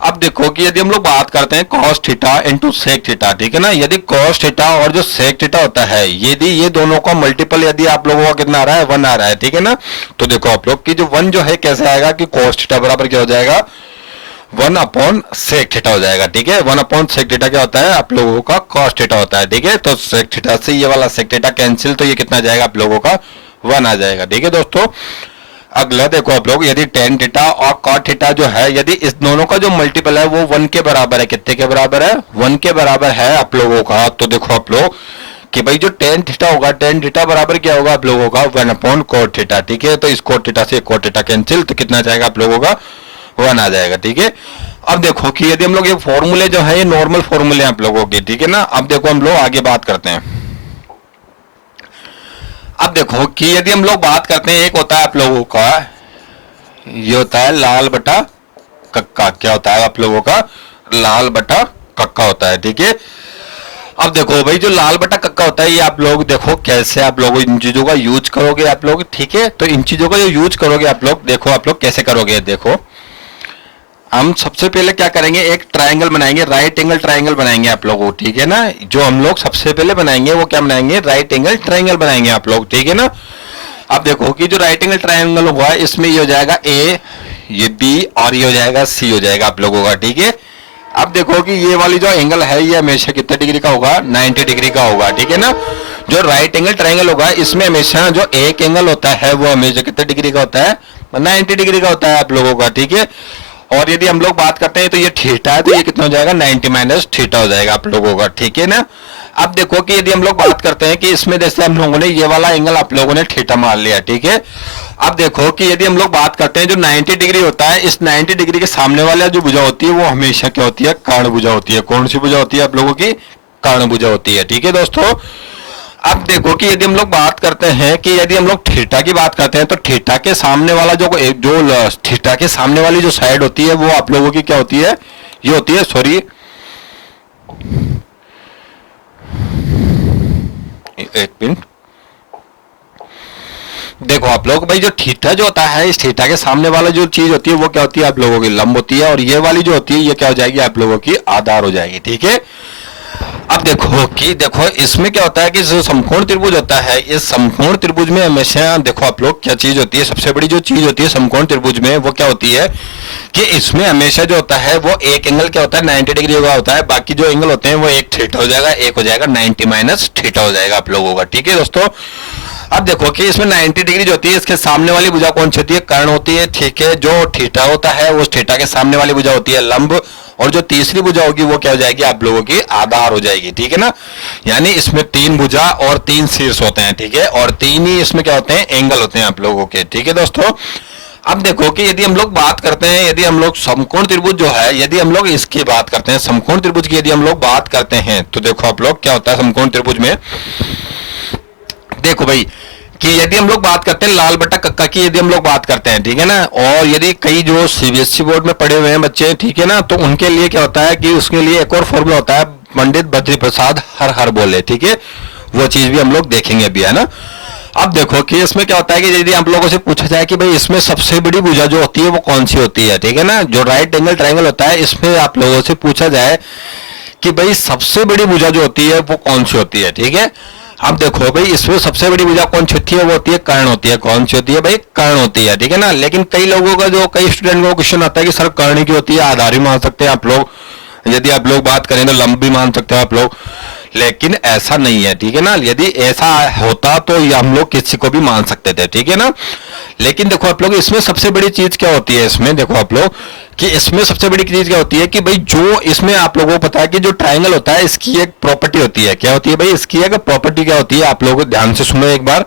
अब देखो कि यदि हम लोग बात करते हैं cos theta into sec theta, ठीक है ना, यदि कॉस थीटा और जो सेक थीटा होता है यदि ये दोनों का मल्टीपल यदि आप लोगों का कितना आ रहा है, 1 आ रहा है, ठीक है ना। तो देखो आप लोग कि जो 1 जो है कैसे आएगा कि कॉस थीटा बराबर क्या हो जाएगा, 1 सेक थीटा हो जाएगा, ठीक है। 1 सेक थीटा क्या होता है आप लोगों का, कॉस थीटा होता है, ठीक है। तो सेक थीटा से ये वाला सेक थीटा कैंसिल तो ये कितना जाएगा आप लोगों का, 1 आ जाएगा, ठीक है दोस्तों। अगला देखो आप लोग यदि टेन थीटा और कॉट थीटा जो है यदि इस दोनों का जो मल्टीपल है वो 1 के बराबर है। कितने के बराबर है, 1 के बराबर है आप लोगों का। तो देखो आप लोग कि भाई जो टेन थीटा होगा, टेन थीटा बराबर क्या होगा आप लोगों का, 1 कोट थीटा, ठीक है। तो इस कोट थीटा से कोट थीटा कैंसिल तो कितना जाएगा आप लोगों का, 1 आ जाएगा, ठीक है। अब देखो कि यदि हम लोग ये फॉर्मूले जो है ये नॉर्मल फॉर्मूले आप लोगों के, ठीक है ना। अब देखो हम लोग आगे बात करते हैं। अब देखो कि यदि हम लोग बात करते हैं, एक होता है आप लोगों का ये होता है लाल बटा कक्का। क्या होता है आप लोगों का, लाल बटा कक्का होता है, ठीक है। अब देखो भाई जो लाल बटा कक्का होता है ये आप लोग देखो कैसे आप लोग इन चीजों का यूज करोगे आप लोग, ठीक है। तो इन चीजों का जो यूज करोगे आप लोग देखो आप लोग कैसे करोगे। देखो हम सबसे पहले क्या करेंगे, एक ट्रायंगल बनाएंगे, राइट एंगल ट्रायंगल बनाएंगे आप लोग, ठीक है ना। जो हम लोग सबसे पहले बनाएंगे वो क्या बनाएंगे, राइट एंगल ट्रायंगल बनाएंगे आप लोग, ठीक है ना। अब देखो कि जो राइट एंगल ट्रायंगल होगा इसमें ये हो जाएगा ए, ये बी और ये हो जाएगा सी हो जाएगा आप लोगों का, ठीक है। अब देखो कि ये वाली जो एंगल है ये हमेशा कितने डिग्री का होगा, 90 डिग्री का होगा, ठीक है ना। जो राइट एंगल ट्रायंगल होगा इसमें हमेशा जो एक एंगल होता है वो हमेशा कितने डिग्री का होता है, 90 डिग्री का होता है आप लोगों का, ठीक है। और यदि हम लोग बात करते हैं तो ये थीटा है तो ये कितना हो जाएगा, 90 माइनस थीटा हो जाएगा आप लोगों का, ठीक है ना। अब देखो कि यदि हम लोग बात करते हैं कि इसमें जैसे हम लोगों ने ये वाला एंगल आप लोगों ने थीटा मान लिया, ठीक है। अब देखो कि यदि हम लोग बात करते हैं जो 90 डिग्री होता है, इस 90 डिग्री के सामने वाला जो भुजा होती है वो हमेशा क्या होती है, कर्ण भुजा होती है। कौन सी भुजा होती है आप लोगों की, कर्ण भुजा होती है, ठीक है दोस्तों। अब देखो कि यदि हम लोग बात करते हैं कि यदि हम लोग थीटा की बात करते हैं तो थीटा के सामने वाला जो थीटा के सामने वाली जो साइड होती है वो आप लोगों की क्या होती है, ये होती है, सॉरी एक मिनट, देखो आप लोग भाई जो थीटा जो होता है इस थीटा के सामने वाला जो चीज होती है वो क्या होती है आप लोगों की लंब होती है, और ये वाली जो होती है ये क्या हो जाएगी आप लोगों की आधार हो जाएगी, ठीक है। अब देखो इसमें क्या होता है कि जो समकोण त्रिभुज होता है, इस समकोण त्रिभुज में हमेशा देखो आप लोग क्या चीज होती है, सबसे बड़ी जो चीज होती है समकोण त्रिभुज में वो क्या होती है कि इसमें हमेशा जो होता है वो एक एंगल क्या होता है, 90 डिग्री का होता है, बाकी जो एंगल होते हैं वो एक थीटा हो जाएगा, एक हो जाएगा 90 माइनस थीटा हो जाएगा आप लोगों का, ठीक है दोस्तों। अब देखो कि इसमें 90 डिग्री जो होती है इसके सामने वाली भुजा कौन सी होती है, कर्ण होती है, ठीक है। जो थीटा होता है उस थीटा के सामने वाली भुजा होती है लंब, और जो तीसरी भुजा होगी वो क्या हो जाएगी आप लोगों की आधार हो जाएगी, ठीक है ना। यानी इसमें 3 भुजा और 3 शीर्ष होते हैं, ठीक है, और 3 ही इसमें क्या होते हैं, एंगल होते हैं आप लोगों के, ठीक है दोस्तों। अब देखो कि यदि हम लोग बात करते हैं, यदि हम लोग समकोण त्रिभुज जो है, यदि हम लोग इसकी बात करते हैं, समकोण त्रिभुज की यदि हम लोग बात करते हैं तो देखो आप लोग क्या होता है समकोण त्रिभुज में, देखो भाई कि यदि हम लोग बात करते हैं लाल बटा कक्का की यदि हम लोग बात करते हैं, ठीक है ना, और यदि कई जो सीबीएसई बोर्ड में पढ़े हुए हैं बच्चे, ठीक है ना, तो उनके लिए क्या होता है कि उसके लिए एक और फॉर्मूला होता है, पंडित बद्री प्रसाद हर हर बोले, ठीक है, वो चीज भी हम लोग देखेंगे अभी, है ना। अब देखो कि इसमें क्या होता है कि यदि आप लोगों से पूछा जाए कि भाई इसमें सबसे बड़ी भुजा जो होती है वो कौन सी होती है, ठीक है ना, जो राइट एंगल ट्रायंगल होता है इसमें आप लोगों से पूछा जाए कि भाई सबसे बड़ी भुजा जो होती है वो कौन सी होती है, ठीक है। अब देखो भाई इसमें सबसे बड़ी भुजा कौन सी होती है, वो होती है कर्ण होती है, कौन सी होती है भाई, कर्ण होती है, ठीक है ना। लेकिन कई लोगों का जो कई स्टूडेंट को क्वेश्चन आता है कि सर कर्ण की होती है, आधार भी मान सकते हैं आप लोग, यदि आप लोग बात करें तो लंब भी मान सकते हैं आप लोग, लेकिन ऐसा नहीं है, ठीक है ना। यदि ऐसा होता तो ये हम लोग किसी को भी मान सकते थे, ठीक है ना। लेकिन देखो आप लोग इसमें सबसे बड़ी चीज क्या होती है, इसमें देखो आप लोग कि इसमें सबसे बड़ी चीज क्या होती है कि भाई जो इसमें आप लोगों को पता है कि जो ट्रायंगल होता है इसकी एक प्रॉपर्टी होती है, क्या होती है भाई, इसकी एक प्रॉपर्टी क्या होती है, आप लोग ध्यान से सुनो एक बार,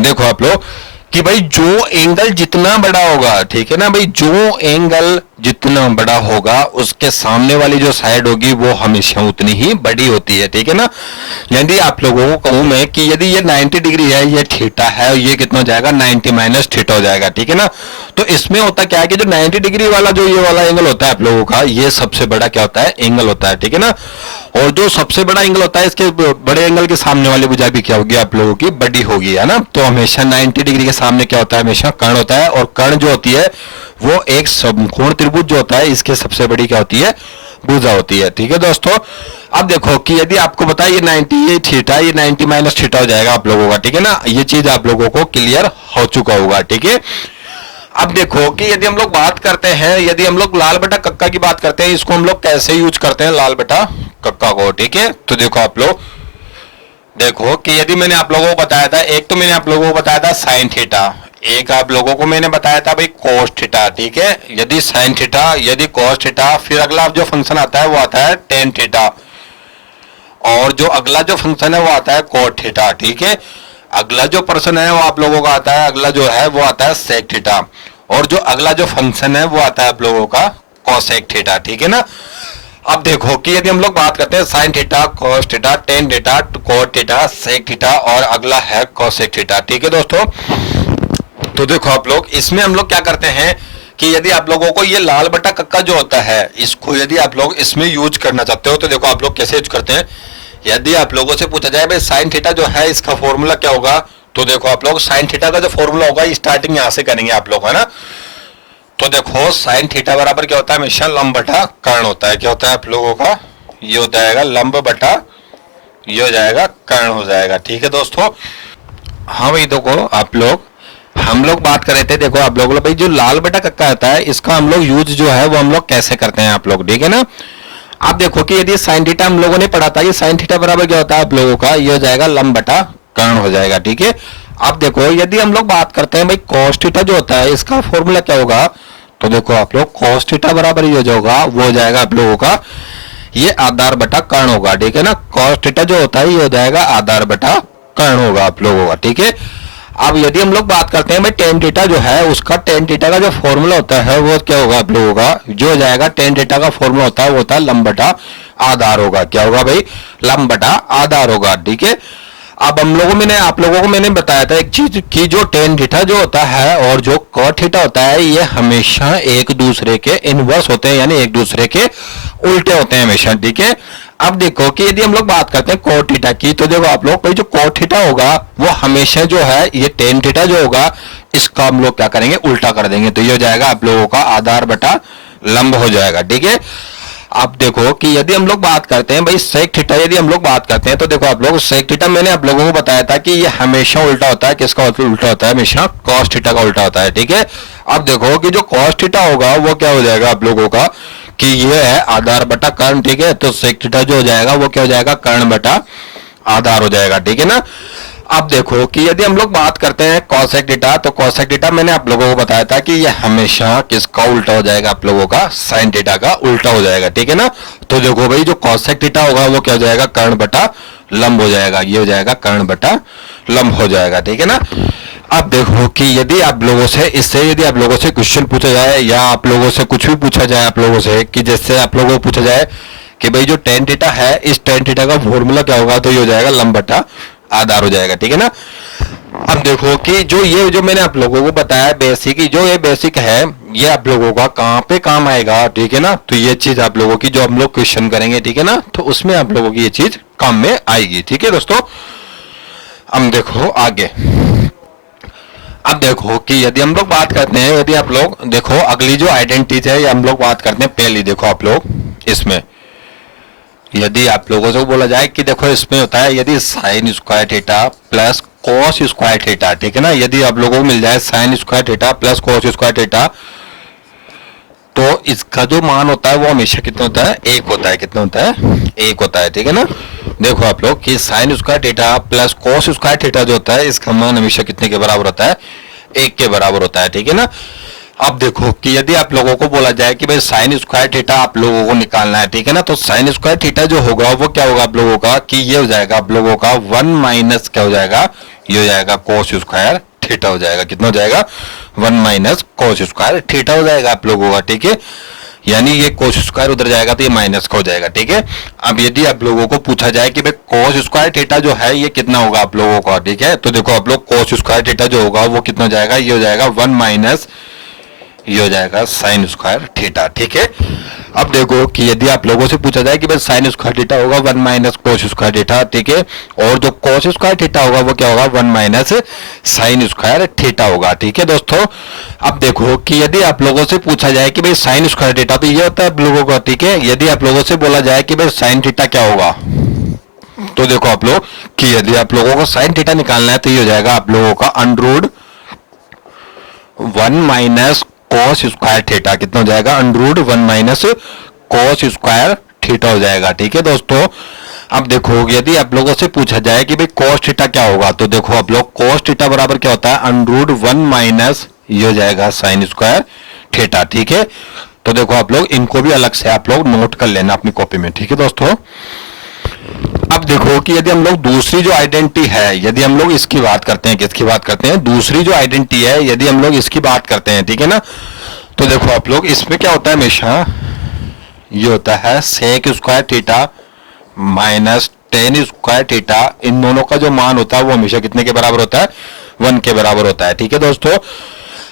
देखो आप लोग कि भाई जो एंगल जितना बड़ा होगा, ठीक है ना भाई, जो एंगल जितना बड़ा होगा उसके सामने वाली जो साइड होगी वो हमेशा उतनी ही बड़ी होती है, ठीक है ना। यदि आप लोगों को कहूं मैं कि यदि ये 90 डिग्री है, ये थीटा है, ये कितना हो जाएगा 90 माइनस थीटा हो जाएगा, ठीक है ना। तो इसमें होता क्या है कि जो 90 डिग्री वाला जो ये वाला एंगल होता है आप लोगों का, ये सबसे बड़ा क्या होता है, एंगल होता है, ठीक है ना। और जो सबसे बड़ा एंगल होता है इसके बड़े एंगल के सामने वाली भुजा भी क्या होगी आप लोगों की, बड़ी होगी, है ना। तो हमेशा 90 डिग्री के सामने क्या होता है, हमेशा कर्ण होता है, और कर्ण जो होती है वो एक समकोण त्रिभुज जो होता है इसके सबसे बड़ी क्या होती है, भुजा होती है, ठीक है दोस्तों। अब देखो कि यदि आपको बताया ये 90 ये थीटा, ये 90 माइनस थीटा हो जाएगा आप लोगों का, ठीक है ना। ये चीज आप लोगों को क्लियर हो चुका होगा, ठीक है। अब देखो कि यदि हम लोग बात करते हैं, यदि हम लोग लाल बटा कक्का की बात करते हैं, इसको हम लोग कैसे यूज करते हैं लाल बटा कक्का को, ठीक है। तो देखो आप लोग देखो कि यदि मैंने आप लोगों को बताया था, एक तो मैंने आप लोगों को बताया था साइन थीटा, एक आप लोगों को मैंने बताया था भाई कोस थीटा, ठीक है। यदि साइन थीटा, यदि कोस थीटा, फिर अगला जो फंक्शन आता है वो आता है टेन थीटा, और जो अगला जो फंक्शन है वो आता है कोट थीटा, ठीक है। अगला जो पर्सन है वो आप लोगों का आता है, अगला जो है वो आता है सेक थीटा, और जो अगला जो फंक्शन है वो आता है आप लोगों का कोसेक थीटा, ठीक है ना। अब देखो कि यदि हम लोग बात करते हैं sine theta, cos theta, tan theta, cot theta, sec theta, और अगला है कोसेक थीटा, ठीक है दोस्तों। तो देखो आप लोग इसमें हम लोग क्या करते हैं कि यदि आप लोगों को ये लाल बटा कक्का जो होता है इसको यदि आप लोग इसमें यूज करना चाहते हो तो देखो आप लोग कैसे यूज करते हैं। यदि आप लोगों से पूछा जाए भाई साइन थीटा जो है इसका फॉर्मूला क्या होगा, तो देखो आप लोग साइन थीटा का जो फॉर्मूला होगा स्टार्टिंग यहां से करेंगे आप लोग, है ना। तो देखो साइन थीटा बराबर क्या होता है, हमेशा लंब बटा कर्ण होता है। क्या होता है आप लोगों का, ये हो जाएगा लंब बटा, ये हो जाएगा कर्ण हो जाएगा। ठीक है दोस्तों। हाँ भाई देखो आप लोग, हम लोग बात कर रहे थे, देखो आप लोग भाई जो लाल बटा कक्का आता है इसका हम लोग यूज जो है वो हम लोग कैसे करते हैं आप लोग, ठीक है ना। आप देखो कि यदि साइन थीटा हम लोगों ने पढ़ा था, ये साइन थीटा बराबर क्या होता है आप लोगों का, ये हो जाएगा लंब बटा कर्ण हो जाएगा। ठीक है। अब देखो यदि हम लोग बात करते हैं भाई cos थीटा जो होता है इसका फॉर्मूला क्या होगा, तो देखो आप लोग cos थीटा बराबर ये जो होगा वो हो जाएगा आप लोगों का ये आधार बटा कर्ण होगा। ठीक है ना। cos थीटा जो होता है ये हो जाएगा आधार बटा कर्ण होगा आप लोगों का। ठीक है। अब यदि हम लोग बात करते हैं भाई टेन थीटा जो है उसका, टेन थीटा का जो फॉर्मूला होता है वो क्या होगा आप लोगों का, जो हो जाएगा टेन थीटा का फॉर्मूला होता है वो होता है लंब बटा आधार होगा। क्या होगा भाई, लंब बटा आधार होगा। ठीक है। अब हम लोगों मैंने आप लोगों को मैंने बताया था एक चीज कि जो टेन थीटा जो होता है और जो कॉट थीटा होता है ये हमेशा एक दूसरे के इनवर्स होते हैं, यानी एक दूसरे के उल्टे होते हैं हमेशा। ठीक है। अब देखो कि यदि हम लोग बात करते हैं कॉट थीटा की, तो देखो आप लोग भाई जो कॉट थीटा होगा वो हमेशा जो है ये टेन थीटा जो होगा इसका हम लोग क्या करेंगे, उल्टा कर देंगे। तो ये हो जाएगा आप लोगों का आधार बटा लंब हो जाएगा। ठीक है। आप देखो कि यदि हम लोग बात करते हैं भाई सेक थीटा, यदि हम लोग बात करते हैं तो देखो आप लोग सेक थीटा मैंने आप लोगों को बताया था कि ये हमेशा उल्टा होता है, किसका उल्टा होता है, हमेशा कॉस थीटा का उल्टा होता है। ठीक है। अब देखो कि जो कॉस थीटा होगा वो क्या हो जाएगा आप लोगों का कि ये है आधार बटा कर्ण। ठीक है। तो सेक थीटा जो हो जाएगा वो क्या हो जाएगा, कर्ण बटा आधार हो जाएगा। ठीक है ना। अब देखो कि यदि हम लोग बात करते हैं कॉसेक थीटा, तो कॉसेक थीटा मैंने आप लोगों को बताया था कि ये हमेशा किसका उल्टा हो जाएगा आप लोगों का, साइन थीटा का उल्टा हो जाएगा। ठीक है ना। तो देखो भाई जो कॉसेक थीटा होगा वो क्या हो जाएगा, कर्ण बटा लंब हो जाएगा। ये हो जाएगा कर्ण बटा लंब हो जाएगा। ठीक है ना। अब देखो कि यदि आप लोगों से इससे यदि आप लोगों से क्वेश्चन पूछा जाए या आप लोगों से कुछ भी पूछा जाए आप लोगों से, कि जैसे आप लोगों को पूछा जाए कि भाई जो टेन थीटा है इस टेन थीटा का फॉर्मूला क्या होगा, तो ये हो जाएगा लंब बटा आधार हो जाएगा। ठीक है ना। अब देखो कि जो ये जो मैंने आप लोगों को बताया बेसिक, जो ये बेसिक है ये आप लोगों का कहाँ पे काम आएगा। ठीक है ना। तो ये चीज आप लोगों की जो हम लोग क्वेश्चन करेंगे, ठीक है ना, तो उसमें आप लोगों की ये चीज काम में आएगी। ठीक है दोस्तों। अब देखो आगे, अब देखो कि यदि हम लोग बात करते हैं, यदि आप लोग देखो अगली जो आइडेंटिटी है ये हम लोग बात करते हैं पहली। देखो आप लोग इसमें यदि आप लोगों से बोला जाए कि देखो इसमें होता है यदि sign square theta plus cos square theta, ठीक है ना, यदि आप लोगों को मिल जाए sign square theta plus cos square theta, तो इसका जो मान होता है वो हमेशा कितना होता है, एक होता है। कितना होता है, एक होता है। ठीक है ना। देखो आप लोग कि sign square theta plus cos square theta जो होता है इसका मान हमेशा कितने के बराबर होता है, एक के बराबर होता है। ठीक है ना। अब देखो कि यदि आप लोगों को बोला जाए कि भाई साइन स्क्वायर थीटा आप लोगों को निकालना है, ठीक है ना, तो साइन स्क्वायर थीटा जो होगा वो क्या होगा आप लोगों का कि ये हो जाएगा आप लोगों का 1 माइनस क्या हो जाएगा, ये हो जाएगा कॉस स्क्वायर थीटा हो जाएगा। कितना हो जाएगा, 1 माइनस कॉस स्क्वायर थीटा हो जाएगा आप लोगों का। ठीक है। यानी ये कोस स्क्वायर उधर जाएगा तो ये माइनस का हो जाएगा। ठीक है। अब यदि आप लोगों को पूछा जाए कि भाई कोस स्क्वायर थीटा जो है ये कितना होगा आप लोगों का, ठीक है, तो देखो आप लोग कोस स्क्वायर थीटा जो होगा वो कितना हो जाएगा, ये हो जाएगा 1 माइनस ये हो जाएगा साइन स्क्वायर थीटा। ठीक है। अब देखो कि यदि आप लोगों से पूछा जाए कि भाई साइन स्क्वायर थीटा होगा 1 माइनस कोस स्क्वायर थीटा, ठीक है, और जो कोस स्क्वायर थीटा होगा वो क्या होगा, 1 माइनस साइन स्क्वायर थीटा होगा। ठीक है दोस्तों। अब देखो कि यदि आप लोगों से पूछा जाए कि भाई साइन स्क्वायर थीटा, तो ये होता है आप लोगों का। ठीक है। यदि आप लोगों से बोला जाए कि भाई साइन थीटा क्या होगा, तो देखो आप लोग कि यदि आप लोगों को साइन थीटा निकालना है तो ये हो जाएगा आप लोगों का under 1 minus cos square theta. कितना हो जाएगा, under 1 minus cos square theta हो जाएगा। ठीक है दोस्तों। अब देखो यदि आप लोगों से पूछा जाए कि भाई कॉस थीटा क्या होगा, तो देखो आप लोग कॉस थीटा बराबर क्या होता है, अंडर 1 माइनस ये हो जाएगा साइन स्क्वायर थीटा। ठीक है। तो देखो आप लोग इनको भी अलग से आप लोग नोट कर लेना अपनी कॉपी में। ठीक है दोस्तों। अब देखो कि यदि हम लोग दूसरी जो आइडेंटिटी है, यदि हम लोग इसकी बात करते हैं, किसकी बात करते हैं, दूसरी जो आइडेंटिटी है यदि हम लोग इसकी बात करते हैं, ठीक है ना, तो देखो आप लोग इसमें क्या होता है, हमेशा ये होता है sec square theta minus ten square theta, इन दोनों का जो मान होता है वो हमेशा कितने के बराबर होता है, 1 के बराबर होता है। ठीक है दोस्तों।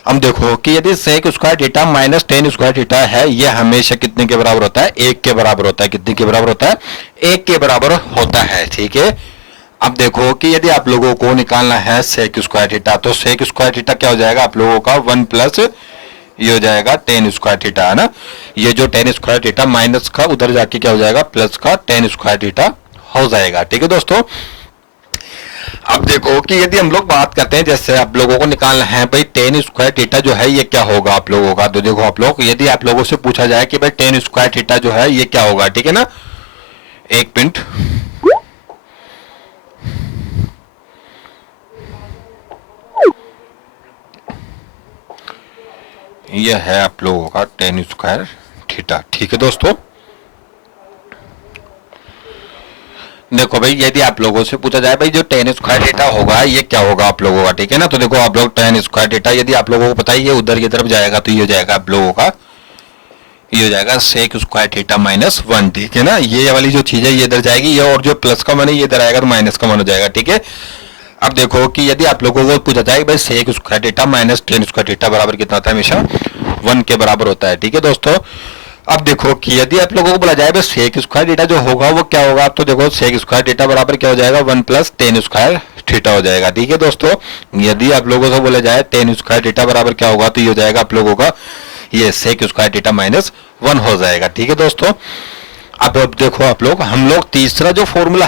हम देखो कि यदि sec square theta minus ten square theta है ये हमेशा कितने के बराबर होता है, 1 के बराबर होता है। कितने के बराबर होता है, 1 के बराबर होता है। ठीक है। अब देखो कि यदि आप लोगों को निकालना है सेक स्क्वायर थीटा, तो सेक स्क्वायर थीटा क्या हो जाएगा आप लोगों का 1 प्लस ये हो जाएगा टेन स्क्वायर थीटा, है ना। ये जो टेन स्क्वायर थीटा माइनस का उधर जाके क्या हो जाएगा, प्लस का टेन स्क्वायर थीटा हो जाएगा। ठीक है दोस्तों, अब देखो कि यदि हम लोग बात करते हैं, जैसे आप लोगों को निकालना है भाई टेन स्क्वायर थीटा जो है ये क्या होगा आप लोगों का, तो देखो आप लोग, यदि आप लोगों से पूछा जाए कि भाई टेन स्क्वायर थीटा जो है ये क्या होगा, ठीक है ना, एक मिनट, ये है आप लोगों का टेन स्क्वायर थीटा। ठीक है दोस्तों, देखो भाई यदि आप लोगों से पूछा जाए भाई जो टेन स्क्वायर थीटा होगा ये क्या होगा आप लोगों का, ठीक है ना, तो देखो आप लोग टेन स्क्वायर थीटा यदि आप लोगों को पता है ये उधर की तरफ जाएगा तो ये हो जाएगा आप लोगों का, ये हो जाएगा sec square theta minus one. ठीक है ना, ये वाली जो चीज है ये इधर जाएगी, ये और जो प्लस का मन है ये इधर आएगा तो माइनस का मन हो जाएगा। ठीक है, अब देखो कि यदि आप लोगों को पूछा जाए भाई sec square theta minus ten square theta बराबर कितना होता है, हमेशा वन के बराबर होता है। ठीक है दोस्तों, अब देखो कि यदि आप लोगों को बोला जाए बस सेक स्क्वायर थीटा जो होगा वो क्या होगा, तो देखो सेक स्क्वायर थीटा बराबर क्या हो जाएगा, one plus ten square theta हो जाएगा। ठीक है दोस्तों, यदि आप लोगों से बोला जाए टेन स्क्वायर थीटा बराबर क्या होगा, तो ये हो जाएगा आप लोगों का ये sec square theta minus one हो जाएगा। ठीक है दोस्तों, अब देखो आप लोग, हम लोग तीसरा जो फॉर्मूला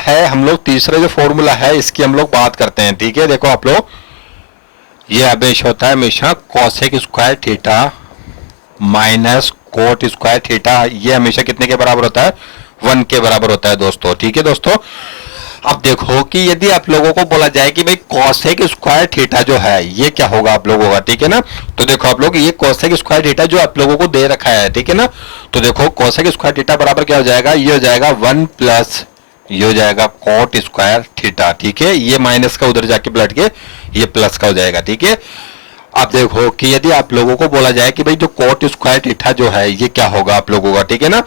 है इसकी हम लोग बात करते हैं। ठीक है, देखो आप लोग, ये हमेशा होता है हमेशा cosec square theta minus cot square theta, ये हमेशा कितने के बराबर होता है, वन के बराबर होता है दोस्तों। ठीक है दोस्तों, अब देखो कि यदि आप लोगों को बोला जाए कि भाई कॉसेक स्क्वायर थीटा जो है ये क्या होगा आप लोगों का, ठीक है ना, तो देखो आप लोग ये कॉसेक स्क्वायर थीटा जो आप लोगों को दे रखा है, ठीक है ना, तो देखो कॉसेक स्क्वायर थीटा बराबर क्या हो जाएगा, ये हो जाएगा वन प्लस ये हो जाएगा कोट स्क्वायर थीटा। ठीक है, ये माइनस का उधर जाके पलट के ये प्लस का हो जाएगा। ठीक है, आप देखो कि यदि आप लोगों को बोला जाए कि भाई जो कोट स्क्वायर थीटा जो है ये क्या होगा आप लोगों का, ठीक है ना,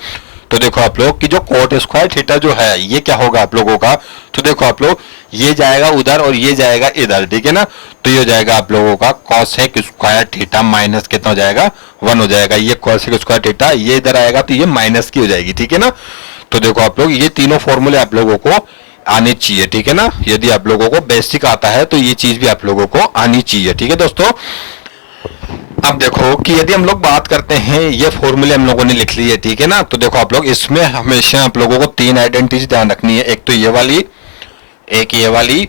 तो देखो आप लोग कि जो कोट स्क्वायर थीटा जो है ये क्या होगा आप लोगों का, तो देखो आप लोग ये जाएगा उधर और ये जाएगा इधर। ठीक है ना, तो ये हो जाएगा आप लोगों का कॉसेक स्क्वायर थीटा माइनस कितना हो जाएगा, वन हो जाएगा। ये कॉसेक स्क्वायर थीटा ये इधर आएगा तो ये माइनस की हो जाएगी। ठीक है ना, तो देखो आप लोग ये तीनों फॉर्मूले आप लोगों को आने चाहिए। ठीक है ना, यदि आप लोगों को बेसिक आता है तो ये चीज भी आप लोगों को आनी चाहिए। ठीक है दोस्तों, अब देखो कि यदि हम लोग बात करते हैं, ये फॉर्मूले हम लोगों ने लिख लिए, ठीक है ना, तो देखो आप लोग इसमें हमेशा आप लोगों को तीन आइडेंटिटीज ध्यान रखनी है, एक तो ये वाली, एक ये वाली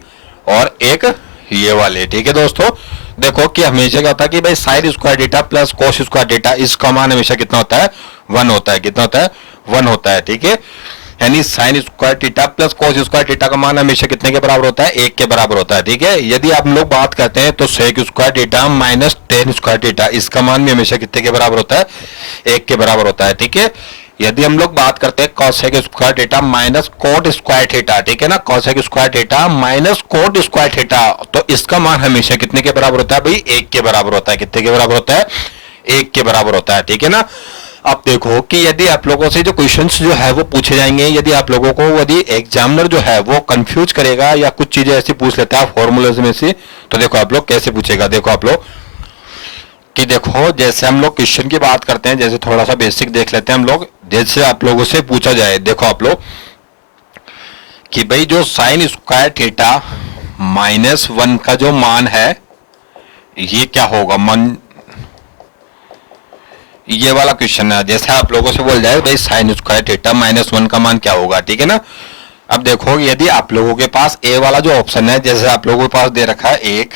और एक ये वाली। ठीक है दोस्तों, देखो कि हमेशा क्या होता है कि भाई sign square theta plus cos square theta इसका मान हमेशा कितना होता है, वन होता है। कितना होता है, वन होता है। ठीक है, यानी sign square theta plus cos square theta का मान हमेशा कितने के बराबर होता है, एक के बराबर होता है। ठीक है, यदि आप लोग बात करते हैं तो sec square theta minus ten square theta इसका मान भी हमेशा कितने के बराबर होता है, एक के बराबर होता है। ठीक है, यदि हम लोग बात करते हैं cosec square theta minus cot square theta, ठीक है ना, cosec square theta minus cot square theta, तो इसका मान हमेशा कितने के बराबर होता है भाई, एक के बराबर होता है। कितने के बराबर होता है, एक के बराबर होता है। ठीक है ना, अब देखो कि यदि आप लोगों से जो क्वेश्चंस जो है वो पूछे जाएंगे, यदि आप लोगों को यदि एग्जामिनर जो है वो कंफ्यूज करेगा या कुछ चीजें ऐसी पूछ लेता है फॉर्मूलेज में से, तो देखो आप लोग कैसे पूछेगा, देखो आप लोग कि देखो जैसे हम लोग क्वेश्चन की बात करते हैं, जैसे थोड़ा सा बेसिक देख लेते हैं हम लोग, जैसे आप लोगों से पूछा जाए, देखो आप लोग कि भाई जो sign square theta minus one का जो मान है ये क्या होगा, मन ये वाला क्वेश्चन है। जैसे आप लोगों से बोल जाए भाई sign square theta minus one का मान क्या होगा, ठीक है ना, अब देखो यदि आप लोगों के पास ए वाला जो ऑप्शन है, जैसे आप लोगों के पास दे रखा है एक,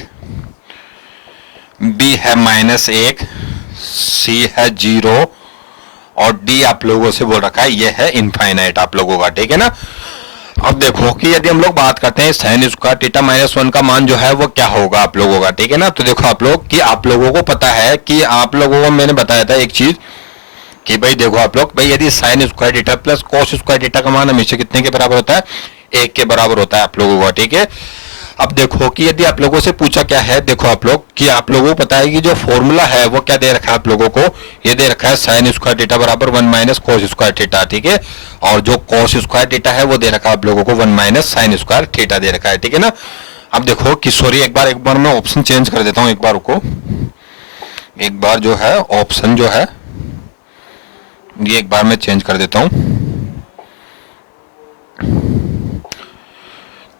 बी है माइनस एक, सी है जीरो और डी आप लोगों से बोल रखा है ये है इनफाइनाइट आप लोगों का। ठीक है ना, अब देखो कि यदि हम लोग बात करते हैं sign square theta minus one का मान जो है वो क्या होगा आप लोगों का, ठीक है ना, तो देखो आप लोग कि आप लोगों को पता है कि आप लोगों को मैंने बताया था एक चीज कि भाई देखो आप लोग भाई यदि sign square theta plus cos square theta का मान हमेशा कितने के बराबर होता है, एक के बराबर होता है आप लोगों का। ठीक है, अब देखो कि यदि आप लोगों से पूछा क्या है, देखो आप लोग कि आप लोगों को पता है कि जो फॉर्मूला है वो क्या दे रखा है आप लोगों को, ये दे रखा है साइन स्क्वायर थीटा बराबर one minus cos square theta. ठीक है, और जो कोस स्क्वायर थीटा है वो दे रखा है आप लोगों को one minus sine square theta दे रखा है। ठीक है ना, अब देखो कि सॉरी एक बार मैं ऑप्शन चेंज कर देता हूं, एक बार रुको, एक बार जो है ऑप्शन जो है ये एक बार मैं चेंज कर देता हूं।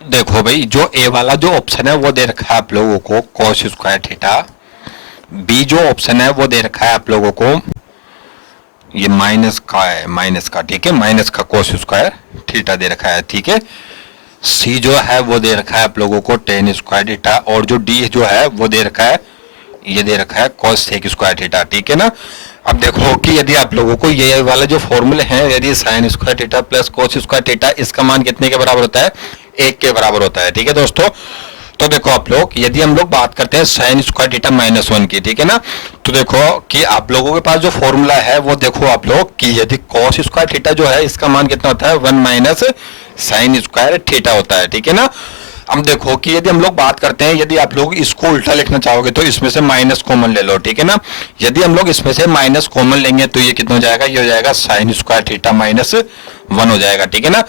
देखो भाई जो ए वाला जो ऑप्शन है वो दे रखा है आप लोगों को cos स्क्वायर थीटा बी जो ऑप्शन है वो दे रखा है आप लोगों को, ये माइनस का है, माइनस का, ठीक है, माइनस का कोस स्क्वायर थीटा दे रखा है, ठीक है। सी जो है वो दे रखा है आप लोगों को टेन स्क्वायर थीटा, और जो डी जो है वो दे रखा है, ये दे रखा है cos सेक स्क्वायर थीटा, ठीक है ना। अब देखो कि यदि आप लोगों को ये वाला जो फॉर्मूले हैं, यदि sign square theta plus cos square theta, इसका मान कितने के बराबर होता है, 1 के बराबर होता है, ठीक है दोस्तों। तो देखो आप लोग, यदि हम लोग बात करते हैं साइन स्क्वायर थीटा माइनस 1 की, ठीक है ना, तो देखो कि आप लोगों के पास जो फॉर्मूला है वो देखो आप लोग कि यदि cos स्क्वायर थीटा जो है इसका मान कितना होता है, 1 माइनस साइन स्क्वायर थीटा होता है, ठीक है ना। अब देखो कि यदि हम लोग बात करते हैं, यदि आप लोग इसको उल्टा लिखना चाहोगे तो इसमें से माइनस कॉमन ले लो, ठीक है ना। यदि हम लोग इसमें से माइनस कॉमन लेंगे तो ये कितना हो जाएगा, ये हो जाएगा साइन स्क्वायर थीटा माइनस 1 हो जाएगा, ठीक है ना।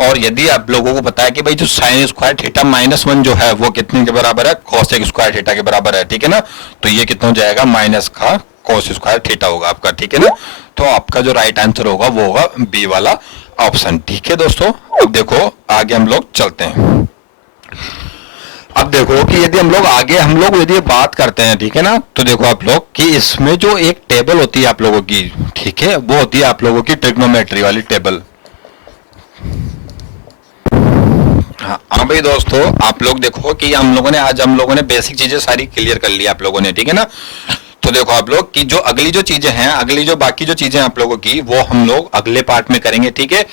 और यदि आप लोगों को पता है कि भाई जो साइन स्क्वायर थीटा माइनस 1 जो है वो कितने के बराबर है, कोसेक स्क्वायर थीटा के बराबर है, ठीक है ना। तो ये कितना हो जाएगा, माइनस का कोस स्क्वायर थीटा होगा आपका, ठीक है ना। तो आपका जो राइट आंसर होगा वो होगा बी वाला ऑप्शन, ठीक है दोस्तों। अब देखो आगे हम लोग चलते हैं। अब देखो कि यदि हम लोग यदि बात करते हैं, ठीक है ना, तो देखो आप लोग कि इसमें जो एक टेबल होती है आप लोगों की, ठीक है, वो होती है आप लोगों की ट्रिग्नोमेट्री वाली टेबल। हाँ भाई दोस्तों, आप लोग देखो कि हम लोगों ने बेसिक चीजें सारी क्लियर कर ली आप लोगों ने, ठीक है ना। तो देखो आप लोग कि जो अगली जो चीजें हैं, अगली जो बाकी जो चीजें आप लोगों की, वो हम लोग अगले पार्ट में करेंगे, ठीक है।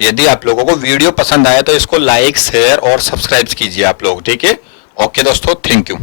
यदि आप लोगों को वीडियो पसंद आए तो इसको लाइक शेयर और सब्सक्राइब कीजिए आप लोग, ठीक है। ओके दोस्तों, थैंक यू।